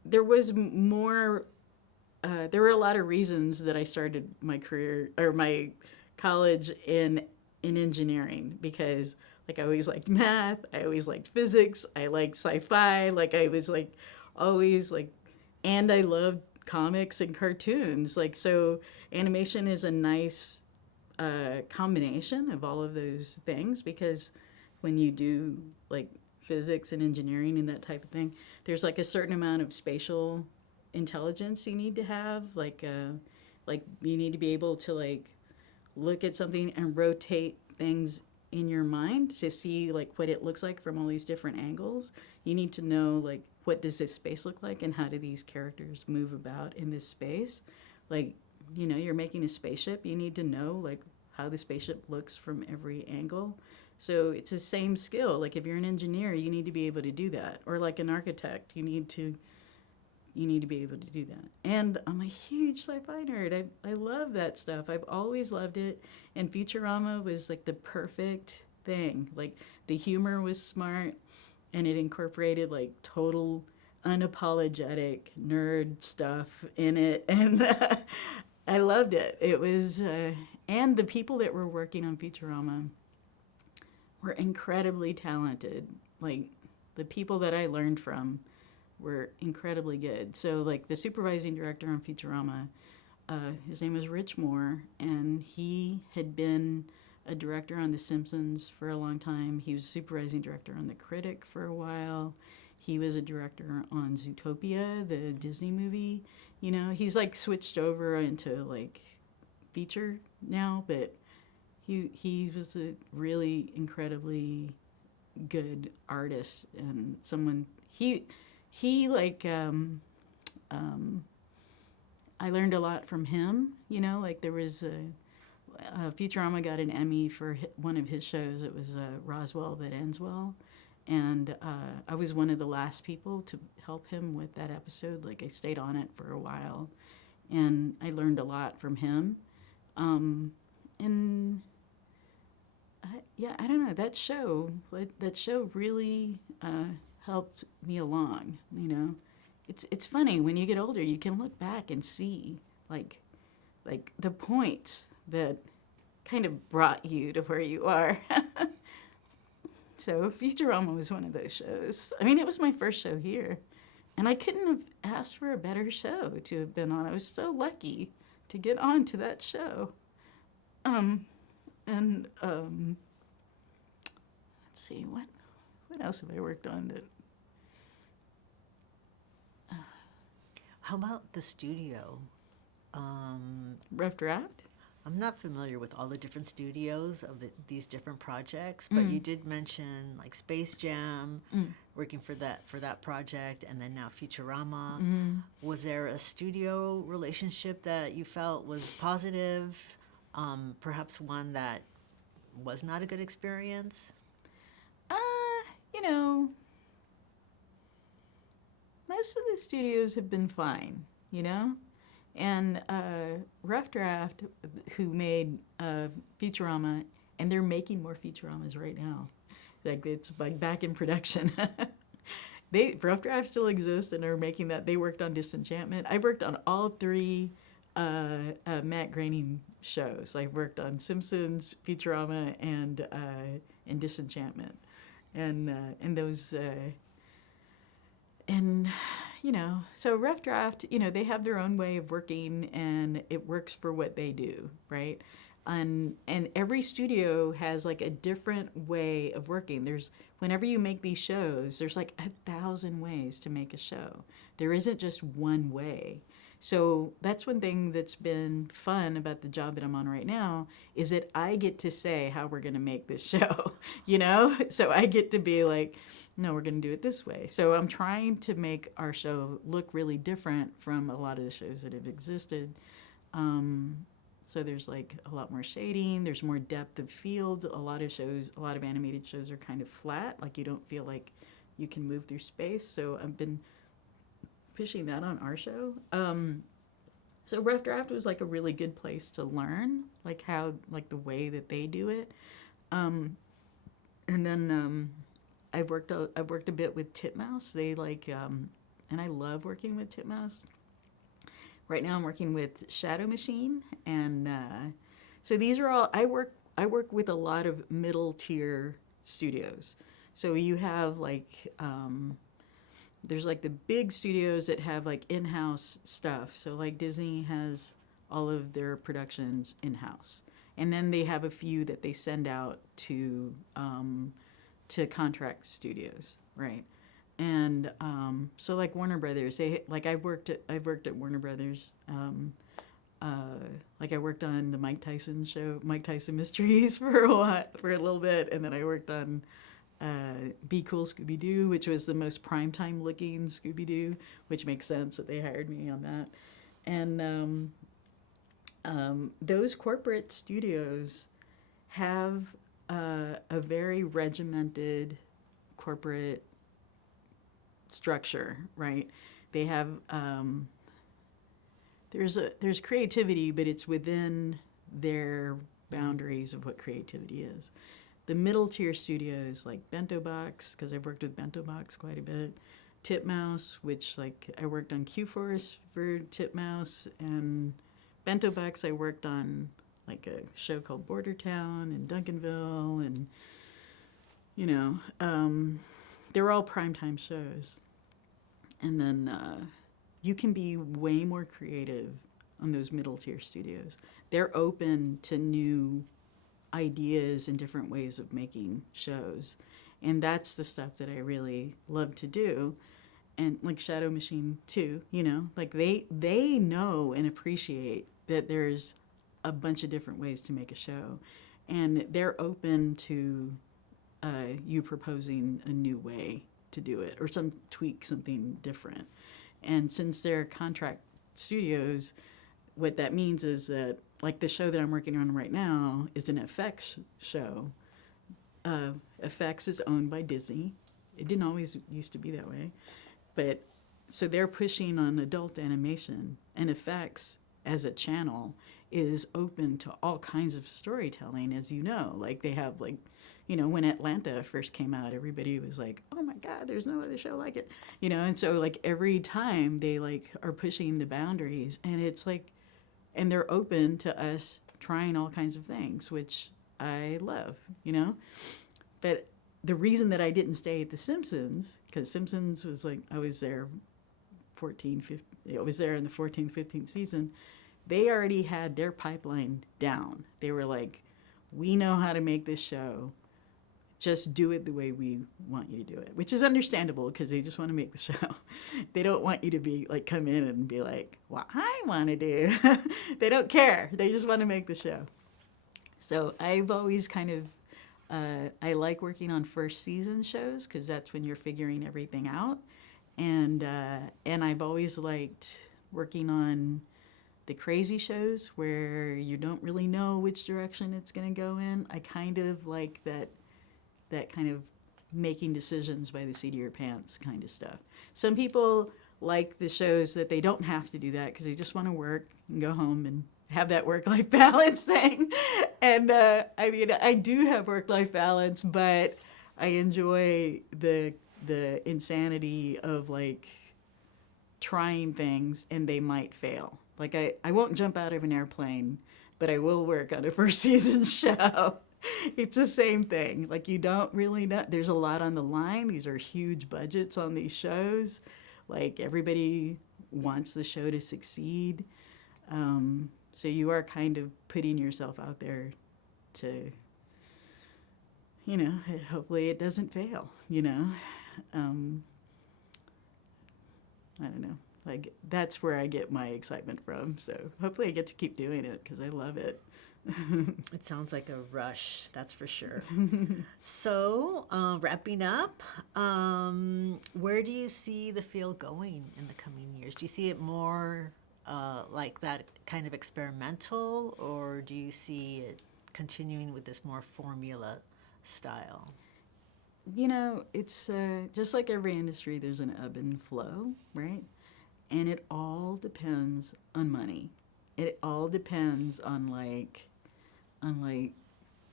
there was more. There were a lot of reasons that I started my career or my college in engineering because like I always liked math. I always liked physics. I liked sci-fi. Like I was like always like, and I loved comics and cartoons. Like so, animation is a nice combination of all of those things because when you do like physics and engineering and that type of thing, there's like a certain amount of spatial intelligence you need to have. Like you need to be able to like look at something and rotate things in your mind to see like what it looks like from all these different angles. You need to know like what does this space look like and how do these characters move about in this space. Like you're making a spaceship, you need to know like how the spaceship looks from every angle. So it's the same skill. Like if you're an engineer, you need to be able to do that. Or like an architect, you need to be able to do that. And I'm a huge sci-fi nerd. I love that stuff. I've always loved it. And Futurama was like the perfect thing. Like the humor was smart and it incorporated like total unapologetic nerd stuff in it. And I loved it. It was, and the people that were working on Futurama were incredibly talented. Like the people that I learned from were incredibly good. So like the supervising director on Futurama, his name was Rich Moore, and he had been a director on The Simpsons for a long time. He was supervising director on The Critic for a while. He was a director on Zootopia, the Disney movie. He's like switched over into like feature now, but he was a really incredibly good artist and someone he like I learned a lot from him. Like there was Futurama got an Emmy for one of his shows. It was Roswell That Ends Well. And I was one of the last people to help him with that episode. Like I stayed on it for a while, and I learned a lot from him. And I don't know, that show really helped me along. It's funny when you get older, you can look back and see like the points that kind of brought you to where you are. So Futurama was one of those shows. I mean, it was my first show here, and I couldn't have asked for a better show to have been on. I was so lucky to get on to that show. Let's see, what else have I worked on that? How about the studio? Rough Draft? I'm not familiar with all the different studios of these different projects, but you did mention like Space Jam, working for that project, and then now Futurama. Was there a studio relationship that you felt was positive? Perhaps one that was not a good experience? You know, most of the studios have been fine, you know? And Rough Draft, who made Futurama, and they're making more Futuramas right now. Like, it's like back in production. Rough Draft still exists and are making that. They worked on Disenchantment. I worked on all three Matt Groening shows. I worked on Simpsons, Futurama, and Disenchantment. And those... and you know, so Rough Draft, you know, they have their own way of working, and it works for what they do, right? And every studio has like a different way of working. Whenever you make these shows, there's like 1,000 ways to make a show. There isn't just one way. So that's one thing that's been fun about the job that I'm on right now, is that I get to say how we're going to make this show, you know? So I get to be like, no, we're going to do it this way. So I'm trying to make our show look really different from a lot of the shows that have existed. So there's like a lot more shading, there's more depth of field. A lot of animated shows are kind of flat, like you don't feel like you can move through space. So I've been pushing that on our show. So Rough Draft was like a really good place to learn, like how, like the way that they do it. And then I've worked a bit with Titmouse. They like, and I love working with Titmouse. Right now I'm working with Shadow Machine, and so these are all, I work with a lot of middle tier studios. So you have like, there's like the big studios that have like in-house stuff. So like Disney has all of their productions in-house. And then they have a few that they send out to contract studios, right? And so like Warner Brothers, I've worked at Warner Brothers. Like I worked on the Mike Tyson show, Mike Tyson Mysteries for a little bit, and then I worked on Be Cool Scooby-Doo, which was the most primetime looking Scooby-Doo, which makes sense that they hired me on that. And those corporate studios have a very regimented corporate structure, right? They have there's creativity, but it's within their boundaries of what creativity is. The middle tier studios like Bento Box, because I've worked with Bento Box quite a bit, Titmouse, which like I worked on Q-Force for Titmouse, and Bento Box I worked on like a show called Border Town and Duncanville, and you know, they were all primetime shows. And then you can be way more creative on those middle tier studios. They're open to new ideas and different ways of making shows. And that's the stuff that I really love to do. And like Shadow Machine too, you know, like they know and appreciate that there's a bunch of different ways to make a show. And they're open to you proposing a new way to do it, or tweak something different. And since they're contract studios, what that means is that, like the show that I'm working on right now is an FX show. FX is owned by Disney. It didn't always used to be that way. But so they're pushing on adult animation, and FX as a channel is open to all kinds of storytelling, as you know. Like they have like, you know, when Atlanta first came out, everybody was like, oh my God, there's no other show like it. You know, and so like every time they like are pushing the boundaries, and it's like, and they're open to us trying all kinds of things, which I love, you know. But the reason that I didn't stay at The Simpsons, because Simpsons was like, I was there I was there in the 14th, 15th season. They already had their pipeline down. They were like, we know how to make this show. Just do it the way we want you to do it, which is understandable because they just want to make the show. They don't want you to be like, come in and be like, what I want to do. They don't care. They just want to make the show. So I've always kind of, I like working on first season shows because that's when you're figuring everything out. And I've always liked working on the crazy shows where you don't really know which direction it's going to go in. I kind of like that kind of making decisions by the seat of your pants kind of stuff. Some people like the shows that they don't have to do that because they just want to work and go home and have that work-life balance thing. And I mean, I do have work-life balance, but I enjoy the insanity of like trying things and they might fail. Like I won't jump out of an airplane, but I will work on a first season show. It's the same thing. Like you don't really know. There's a lot on the line. These are huge budgets on these shows. Like everybody wants the show to succeed. So you are kind of putting yourself out there to, you know, hopefully it doesn't fail, you know. I don't know. Like that's where I get my excitement from. So hopefully I get to keep doing it because I love it. It sounds like a rush, that's for sure. So, wrapping up, where do you see the field going in the coming years? Do you see it more like that kind of experimental, or do you see it continuing with this more formula style? You know, it's just like every industry, there's an ebb and flow, right? And it all depends on money. It all depends on like,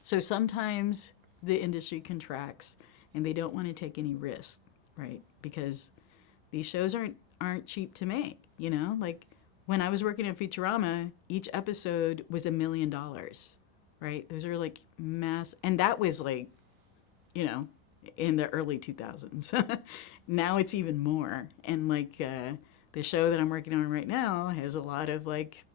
so sometimes the industry contracts and they don't want to take any risk, right? Because these shows aren't cheap to make, you know? Like when I was working at Futurama, each episode was $1 million, right? Those are like and that was like, you know, in the early 2000s. Now it's even more. And like the show that I'm working on right now has a lot of like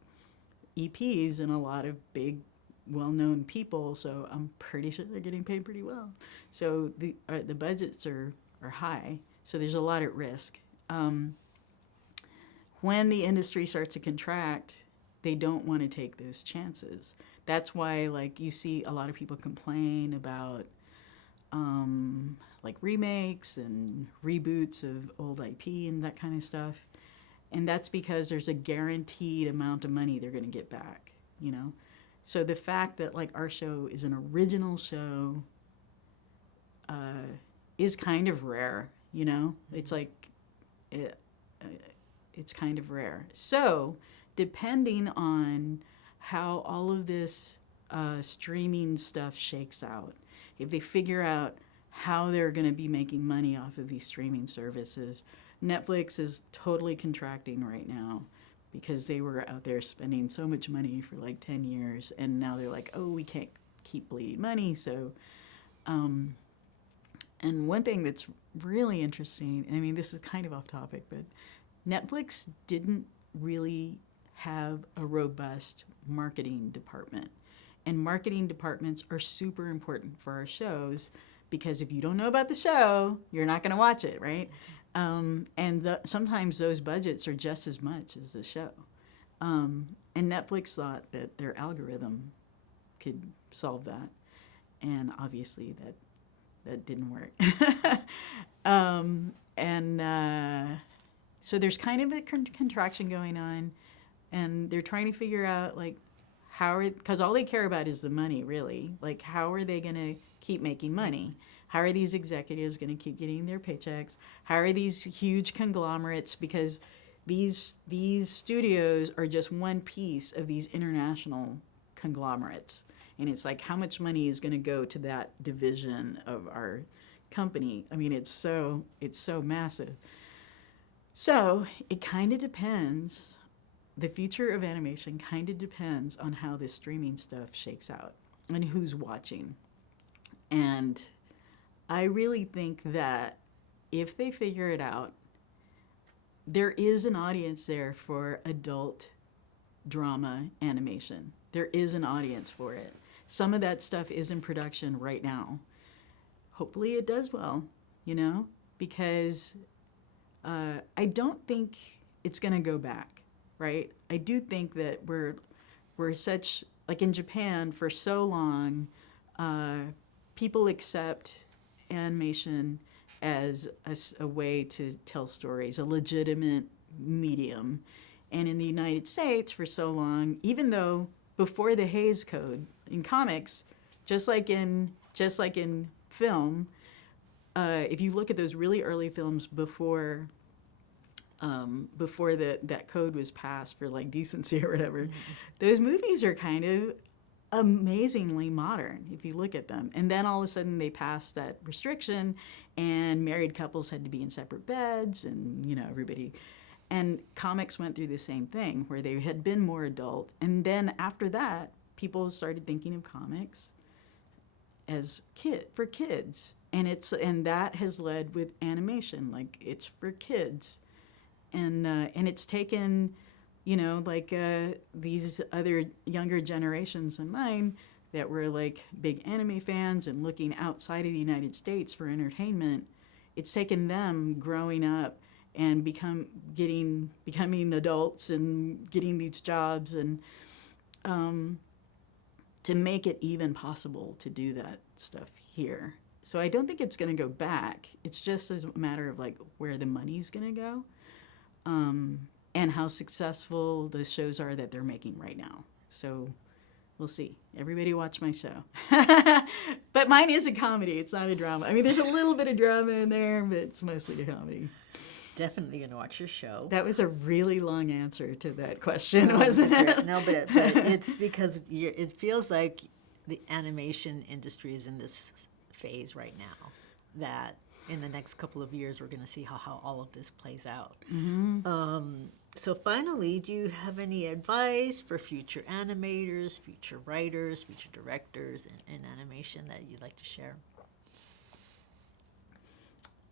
EPs and a lot of big well-known people, so I'm pretty sure they're getting paid pretty well. So the budgets are high, so there's a lot at risk. When the industry starts to contract, they don't want to take those chances. That's why like you see a lot of people complain about like remakes and reboots of old IP and that kind of stuff. And that's because there's a guaranteed amount of money they're going to get back, you know? So the fact that like our show is an original show is kind of rare, you know? It's like, it's kind of rare. So depending on how all of this streaming stuff shakes out, if they figure out how they're going to be making money off of these streaming services, Netflix is totally contracting right now because they were out there spending so much money for like 10 years, and now they're like, oh, we can't keep bleeding money. So, and one thing that's really interesting, I mean, this is kind of off topic, but Netflix didn't really have a robust marketing department. And marketing departments are super important for our shows because if you don't know about the show, you're not going to watch it, right? And sometimes those budgets are just as much as the show. And Netflix thought that their algorithm could solve that. And obviously that didn't work. So there's kind of a contraction going on. And they're trying to figure out, like, because all they care about is the money, really. Like, how are they going to keep making money? How are these executives going to keep getting their paychecks? How are these huge conglomerates? Because these studios are just one piece of these international conglomerates. And it's like, how much money is going to go to that division of our company? I mean, it's so massive. So it kind of depends. The future of animation kind of depends on how this streaming stuff shakes out and who's watching. And I really think that if they figure it out, there is an audience there for adult drama animation. There is an audience for it. Some of that stuff is in production right now. Hopefully it does well, you know, because I don't think it's going to go back. Right? I do think that we're such, like in Japan for so long, people accept animation as a way to tell stories, a legitimate medium. And in the United States for so long, even though before the Hays Code in comics, just like in film, if you look at those really early films before that code was passed for like decency or whatever, those movies are kind of amazingly modern if you look at them. And then all of a sudden they passed that restriction, and married couples had to be in separate beds, and everybody. And comics went through the same thing where they had been more adult, and then after that, people started thinking of comics as for kids, and that has led with animation, like it's for kids, and it's taken, these other younger generations than mine that were like big anime fans and looking outside of the United States for entertainment. It's taken them growing up and becoming adults and getting these jobs, and to make it even possible to do that stuff here. So I don't think it's going to go back. It's just a matter of like where the money's going to go, and how successful the shows are that they're making right now. So we'll see. Everybody watch my show. But mine is a comedy. It's not a drama. I mean, there's a little bit of drama in there, but it's mostly a comedy. Definitely going to watch your show. That was a really long answer to that question, wasn't it? No, but it's because it feels like the animation industry is in this phase right now, that in the next couple of years we're going to see how all of this plays out. Mm-hmm. So finally, do you have any advice for future animators, future writers, future directors in animation that you'd like to share?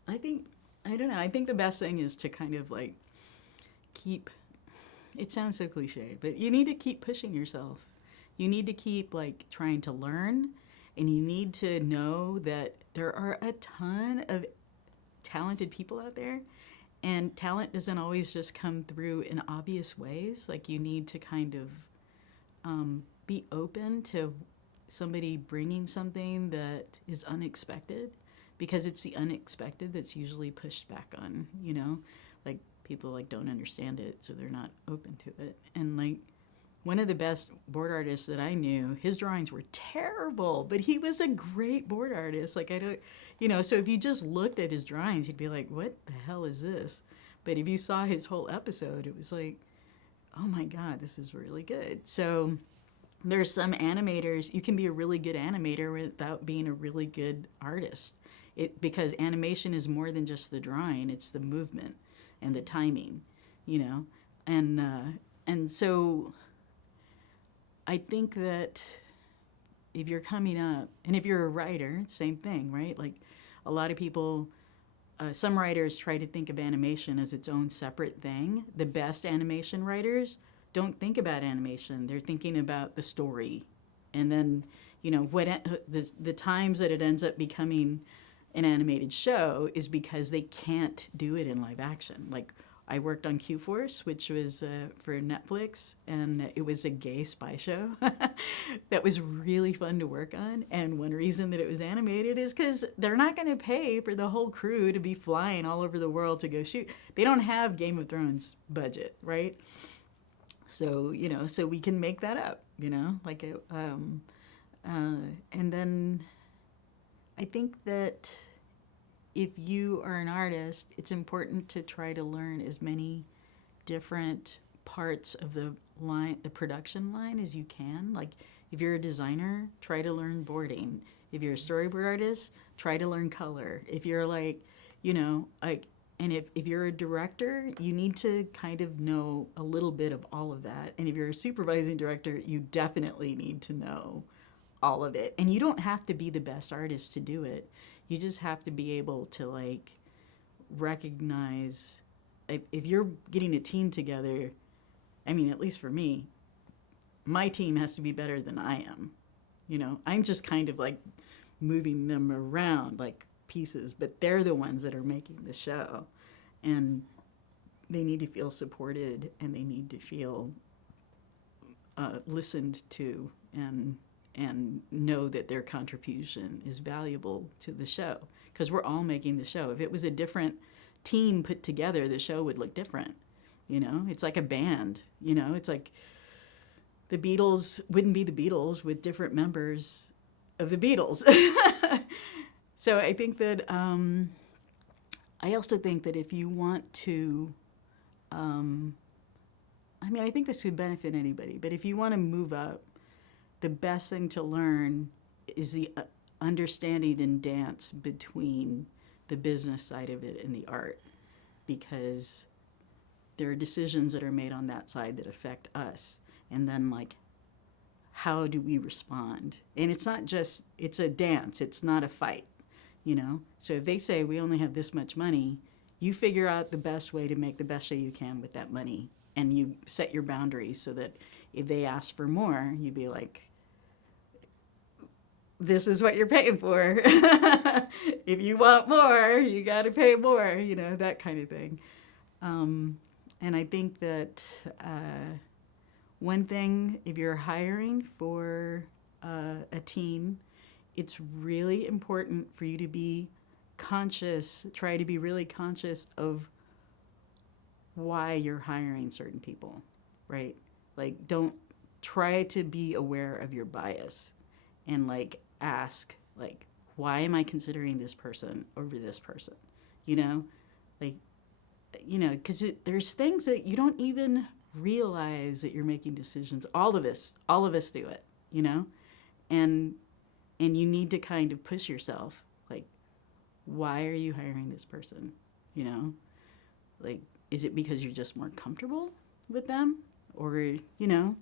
I don't know. I think the best thing is to kind of like it sounds so cliche, but you need to keep pushing yourself. You need to keep like trying to learn, and you need to know that there are a ton of talented people out there, and talent doesn't always just come through in obvious ways. Like you need to kind of be open to somebody bringing something that is unexpected, because it's the unexpected that's usually pushed back on, like people like don't understand it, so they're not open to it. And like one of the best board artists that I knew, his drawings were terrible, but he was a great board artist. Like so if you just looked at his drawings, you'd be like, what the hell is this? But if you saw his whole episode, it was like, oh my God, this is really good. So there's some animators, you can be a really good animator without being a really good artist. Because animation is more than just the drawing, it's the movement and the timing, and so I think that if you're coming up, and if you're a writer, same thing, right? Like a lot of people, some writers try to think of animation as its own separate thing. The best animation writers don't think about animation. They're thinking about the story. And then, the times that it ends up becoming an animated show is because they can't do it in live action. Like I worked on Q-Force, which was for Netflix, and it was a gay spy show that was really fun to work on. And one reason that it was animated is because they're not going to pay for the whole crew to be flying all over the world to go shoot. They don't have Game of Thrones budget, right? So, so we can make that up, like it, and then I think that if you are an artist, it's important to try to learn as many different parts of the production line as you can. Like if you're a designer, try to learn boarding. If you're a storyboard artist, try to learn color. If you're and if you're a director, you need to kind of know a little bit of all of that. And if you're a supervising director, you definitely need to know all of it. And you don't have to be the best artist to do it. You just have to be able to like recognize if you're getting a team together. I mean, at least for me, my team has to be better than I am. I'm just kind of like moving them around like pieces, but they're the ones that are making the show, and they need to feel supported, and they need to feel listened to, and know that their contribution is valuable to the show, because we're all making the show. If it was a different team put together, the show would look different. you know? It's like a band, you know? It's like the Beatles wouldn't be the Beatles with different members of the Beatles. So I think that, I also think that if you want to, I mean, I think this could benefit anybody, but if you want to move up, the best thing to learn is the understanding and dance between the business side of it and the art, because there are decisions that are made on that side that affect us. And then, like, how do we respond? And it's not just, it's a dance, it's not a fight, you know? So if they say we only have this much money, you figure out the best way to make the best show you can with that money. And you set your boundaries so that if they ask for more, you'd be like, this is what you're paying for. If you want more, you got to pay more, you know, that kind of thing. And I think that one thing, if you're hiring for a team, it's really important for you to be conscious, try to be really conscious of why you're hiring certain people, right? Like, don't try to be aware of your bias and, like, ask, like, why am I considering this person over this person? You know, like, you know, because there's things that you don't even realize that you're making decisions. All of us do it, you know, and you need to kind of push yourself, like, why are you hiring this person? You know, like, is it because you're just more comfortable with them, or, you know?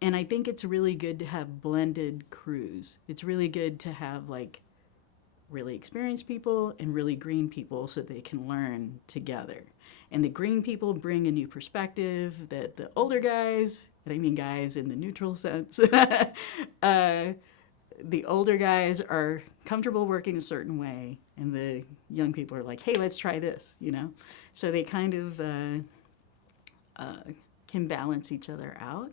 And I think it's really good to have blended crews. It's really good to have, like, really experienced people and really green people so they can learn together. And the green people bring a new perspective that the older guys, and I mean guys in the neutral sense, the older guys are comfortable working a certain way, and the young people are like, hey, let's try this, you know? So they kind of can balance each other out.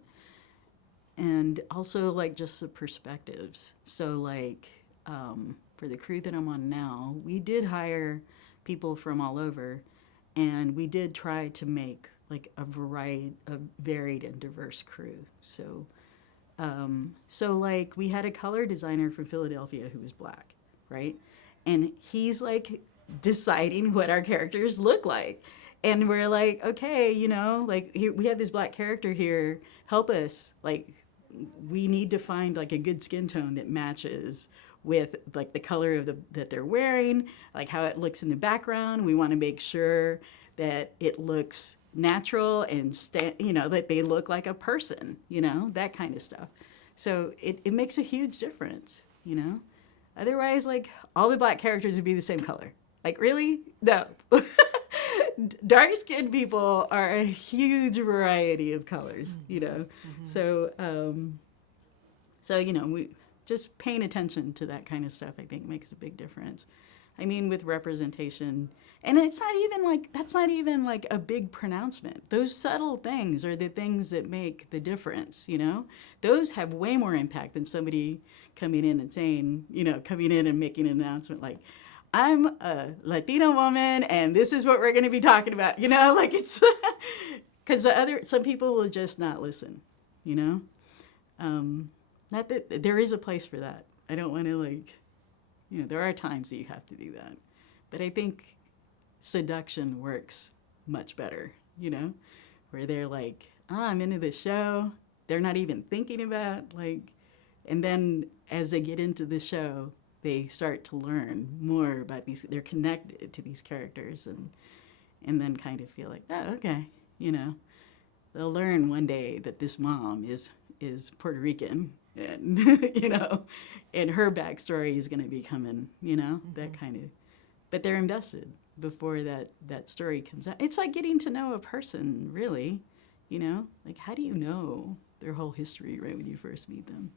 And also, like, just the perspectives. So, like, for the crew that I'm on now, we did hire people from all over, and we did try to make, like, a varied and diverse crew. So, like, we had a color designer from Philadelphia who was Black, right? And he's, like, deciding what our characters look like. And we're like, okay, you know, like, here, we have this Black character here, help us. Like, we need to find, like, a good skin tone that matches with, like, the color of that they're wearing, like how it looks in the background. We want to make sure that it looks natural and, you know, that they look like a person, you know, that kind of stuff. So it makes a huge difference, you know. Otherwise, like, all the Black characters would be the same color. Like, really? No. Dark-skinned people are a huge variety of colors, you know. Mm-hmm. So you know, we just paying attention to that kind of stuff, I think, makes a big difference. I mean, with representation, and it's not even like, that's not even like a big pronouncement. Those subtle things are the things that make the difference, you know? Those have way more impact than somebody coming in and saying, you know, coming in and making an announcement like, I'm a Latino woman and this is what we're going to be talking about, you know? Like, it's, because some people will just not listen, you know? Not that there is a place for that. I don't want to, like, you know, there are times that you have to do that. But I think seduction works much better, you know, where they're like, I'm into this show. They're not even thinking about, like, and then as they get into the show, they start to learn more about these, they're connected to these characters, and then kind of feel like, oh, okay, you know, they'll learn one day that this mom is Puerto Rican, and, you know, and her backstory is going to be coming, you know, mm-hmm. that kind of, but they're invested before that story comes out. It's like getting to know a person, really, you know, like, how do you know their whole history right when you first meet them?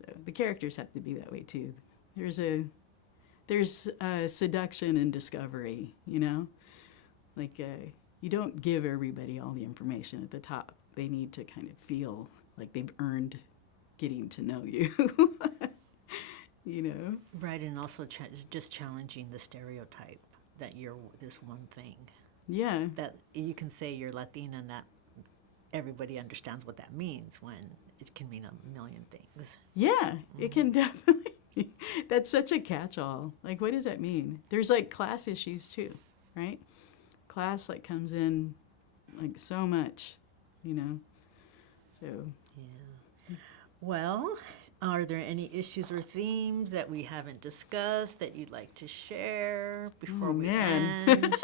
So the characters have to be that way too. There's seduction and discovery, you know, like, you don't give everybody all the information at the top. They need to kind of feel like they've earned getting to know you, you know? Right, and also just challenging the stereotype that you're this one thing. Yeah. that you can say you're Latina and that everybody understands what that means when it can mean a million things. Yeah, it can definitely be. That's such a catch-all. Like, what does that mean? There's like class issues too, right? Class like comes in like so much, you know. So Yeah. Well, are there any issues or themes that we haven't discussed that you'd like to share before we end?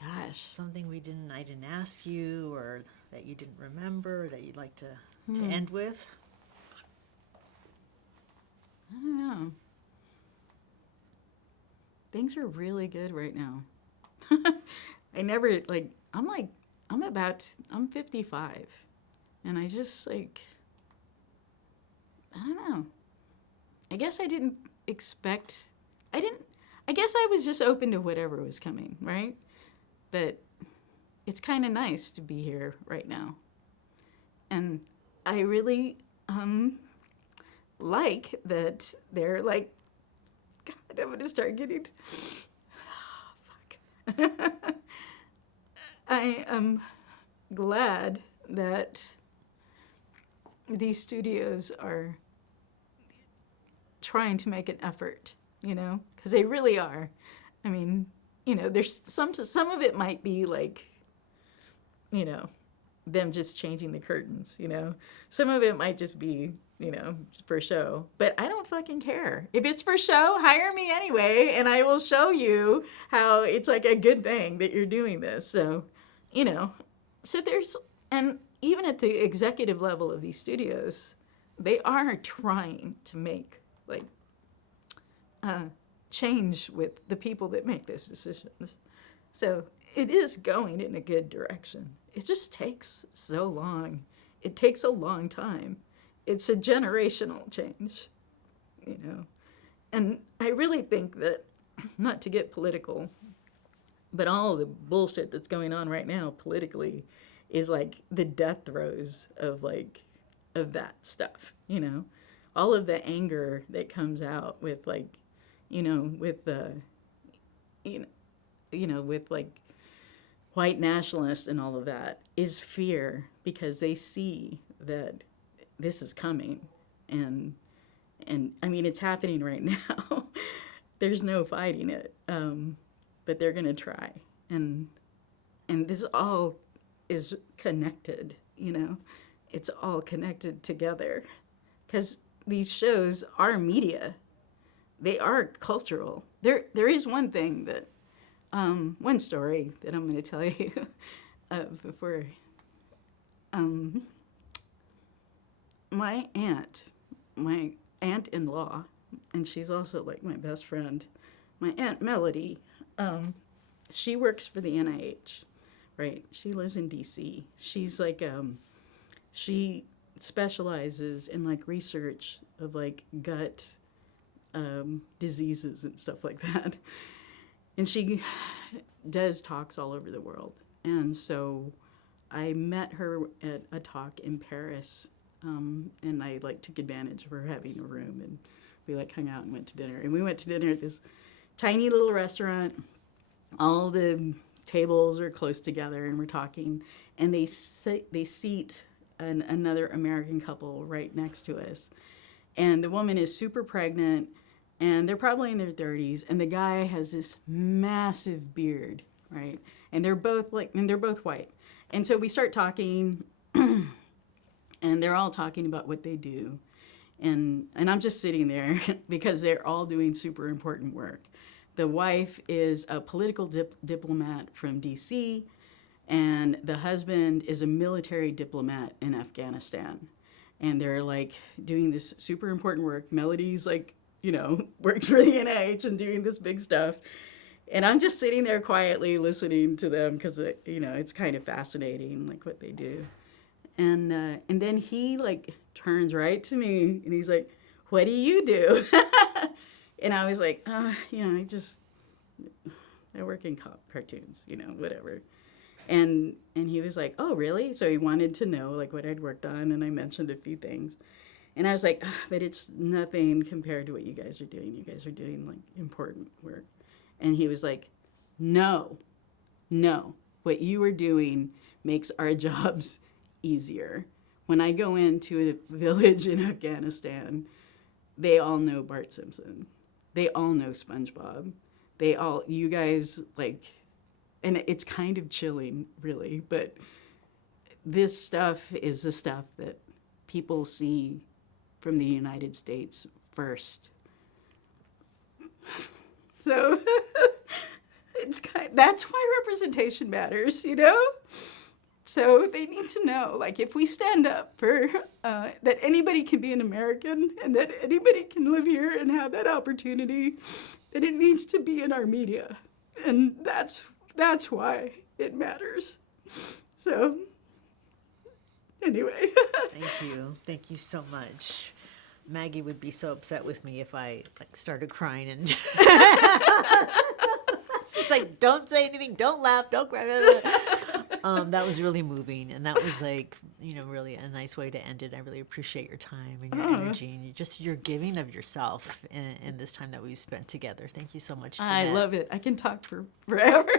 Gosh, Something I didn't ask you, or that you didn't remember that you'd like to end with? I don't know. Things are really good right now. I'm 55, and I just like, I don't know. I guess I guess I was just open to whatever was coming, right? But it's kind of nice to be here right now. And I really like that they're like, God, I'm going to start getting, fuck. I am glad that these studios are trying to make an effort, you know, because they really are. I mean, you know, there's some of it might be like, you know, them just changing the curtains, you know. Some of it might just be, you know, for show. But I don't fucking care. If it's for show, hire me anyway, and I will show you how it's like a good thing that you're doing this. So, you know, and even at the executive level of these studios, they are trying to make like change with the people that make those decisions. So it is going in a good direction. It just takes so long. It takes a long time. It's a generational change, you know. And I really think that, not to get political, but all the bullshit that's going on right now politically is like the death throes of that stuff, you know. All of the anger that comes out with like, you know, with with like white nationalists and all of that is fear, because they see that this is coming, and I mean, it's happening right now. There's no fighting it, but they're gonna try, and this all is connected, you know. It's all connected together, because these shows are media. They are cultural. There is one thing that, one story that I'm going to tell you before. My aunt-in-law, and she's also like my best friend, my Aunt Melody, she works for the NIH, right? She lives in DC. She's like, she specializes in like research of like gut diseases and stuff like that. And she does talks all over the world. And so I met her at a talk in Paris, and I like took advantage of her having a room, and we like hung out and went to dinner. And we went to dinner at this tiny little restaurant. All the tables are close together, and we're talking. And they seat another American couple right next to us. And the woman is super pregnant, and they're probably in their 30s, and the guy has this massive beard, right? And they're both white. And so we start talking, and they're all talking about what they do. And I'm just sitting there because they're all doing super important work. The wife is a political diplomat from DC, and the husband is a military diplomat in Afghanistan. And they're like doing this super important work. Melody's like, you know, works for the NIH and doing this big stuff. And I'm just sitting there quietly listening to them because, you know, it's kind of fascinating, like what they do. And then he like turns right to me and he's like, "What do you do?" And I was like, you know, I work in cartoons, you know, whatever. And he was like, "Oh, really?" So he wanted to know like what I'd worked on, and I mentioned a few things. And I was like, but it's nothing compared to what you guys are doing. You guys are doing like important work. And he was like, no, what you are doing makes our jobs easier. When I go into a village in Afghanistan, they all know Bart Simpson. They all know SpongeBob. You guys, like, and it's kind of chilling, really, but this stuff is the stuff that people see from the United States first. So that's why representation matters, you know? So they need to know, like, if we stand up for that anybody can be an American and that anybody can live here and have that opportunity, then it needs to be in our media. And that's why it matters. So anyway. Thank you so much. Maggie would be so upset with me if I started crying and she's like, don't say anything, don't laugh, don't cry. That was really moving, and that was really a nice way to end it. I really appreciate your time and your energy and your giving of yourself in this time that we've spent together. Thank you so much, Jeanette. I love it. I can talk for forever.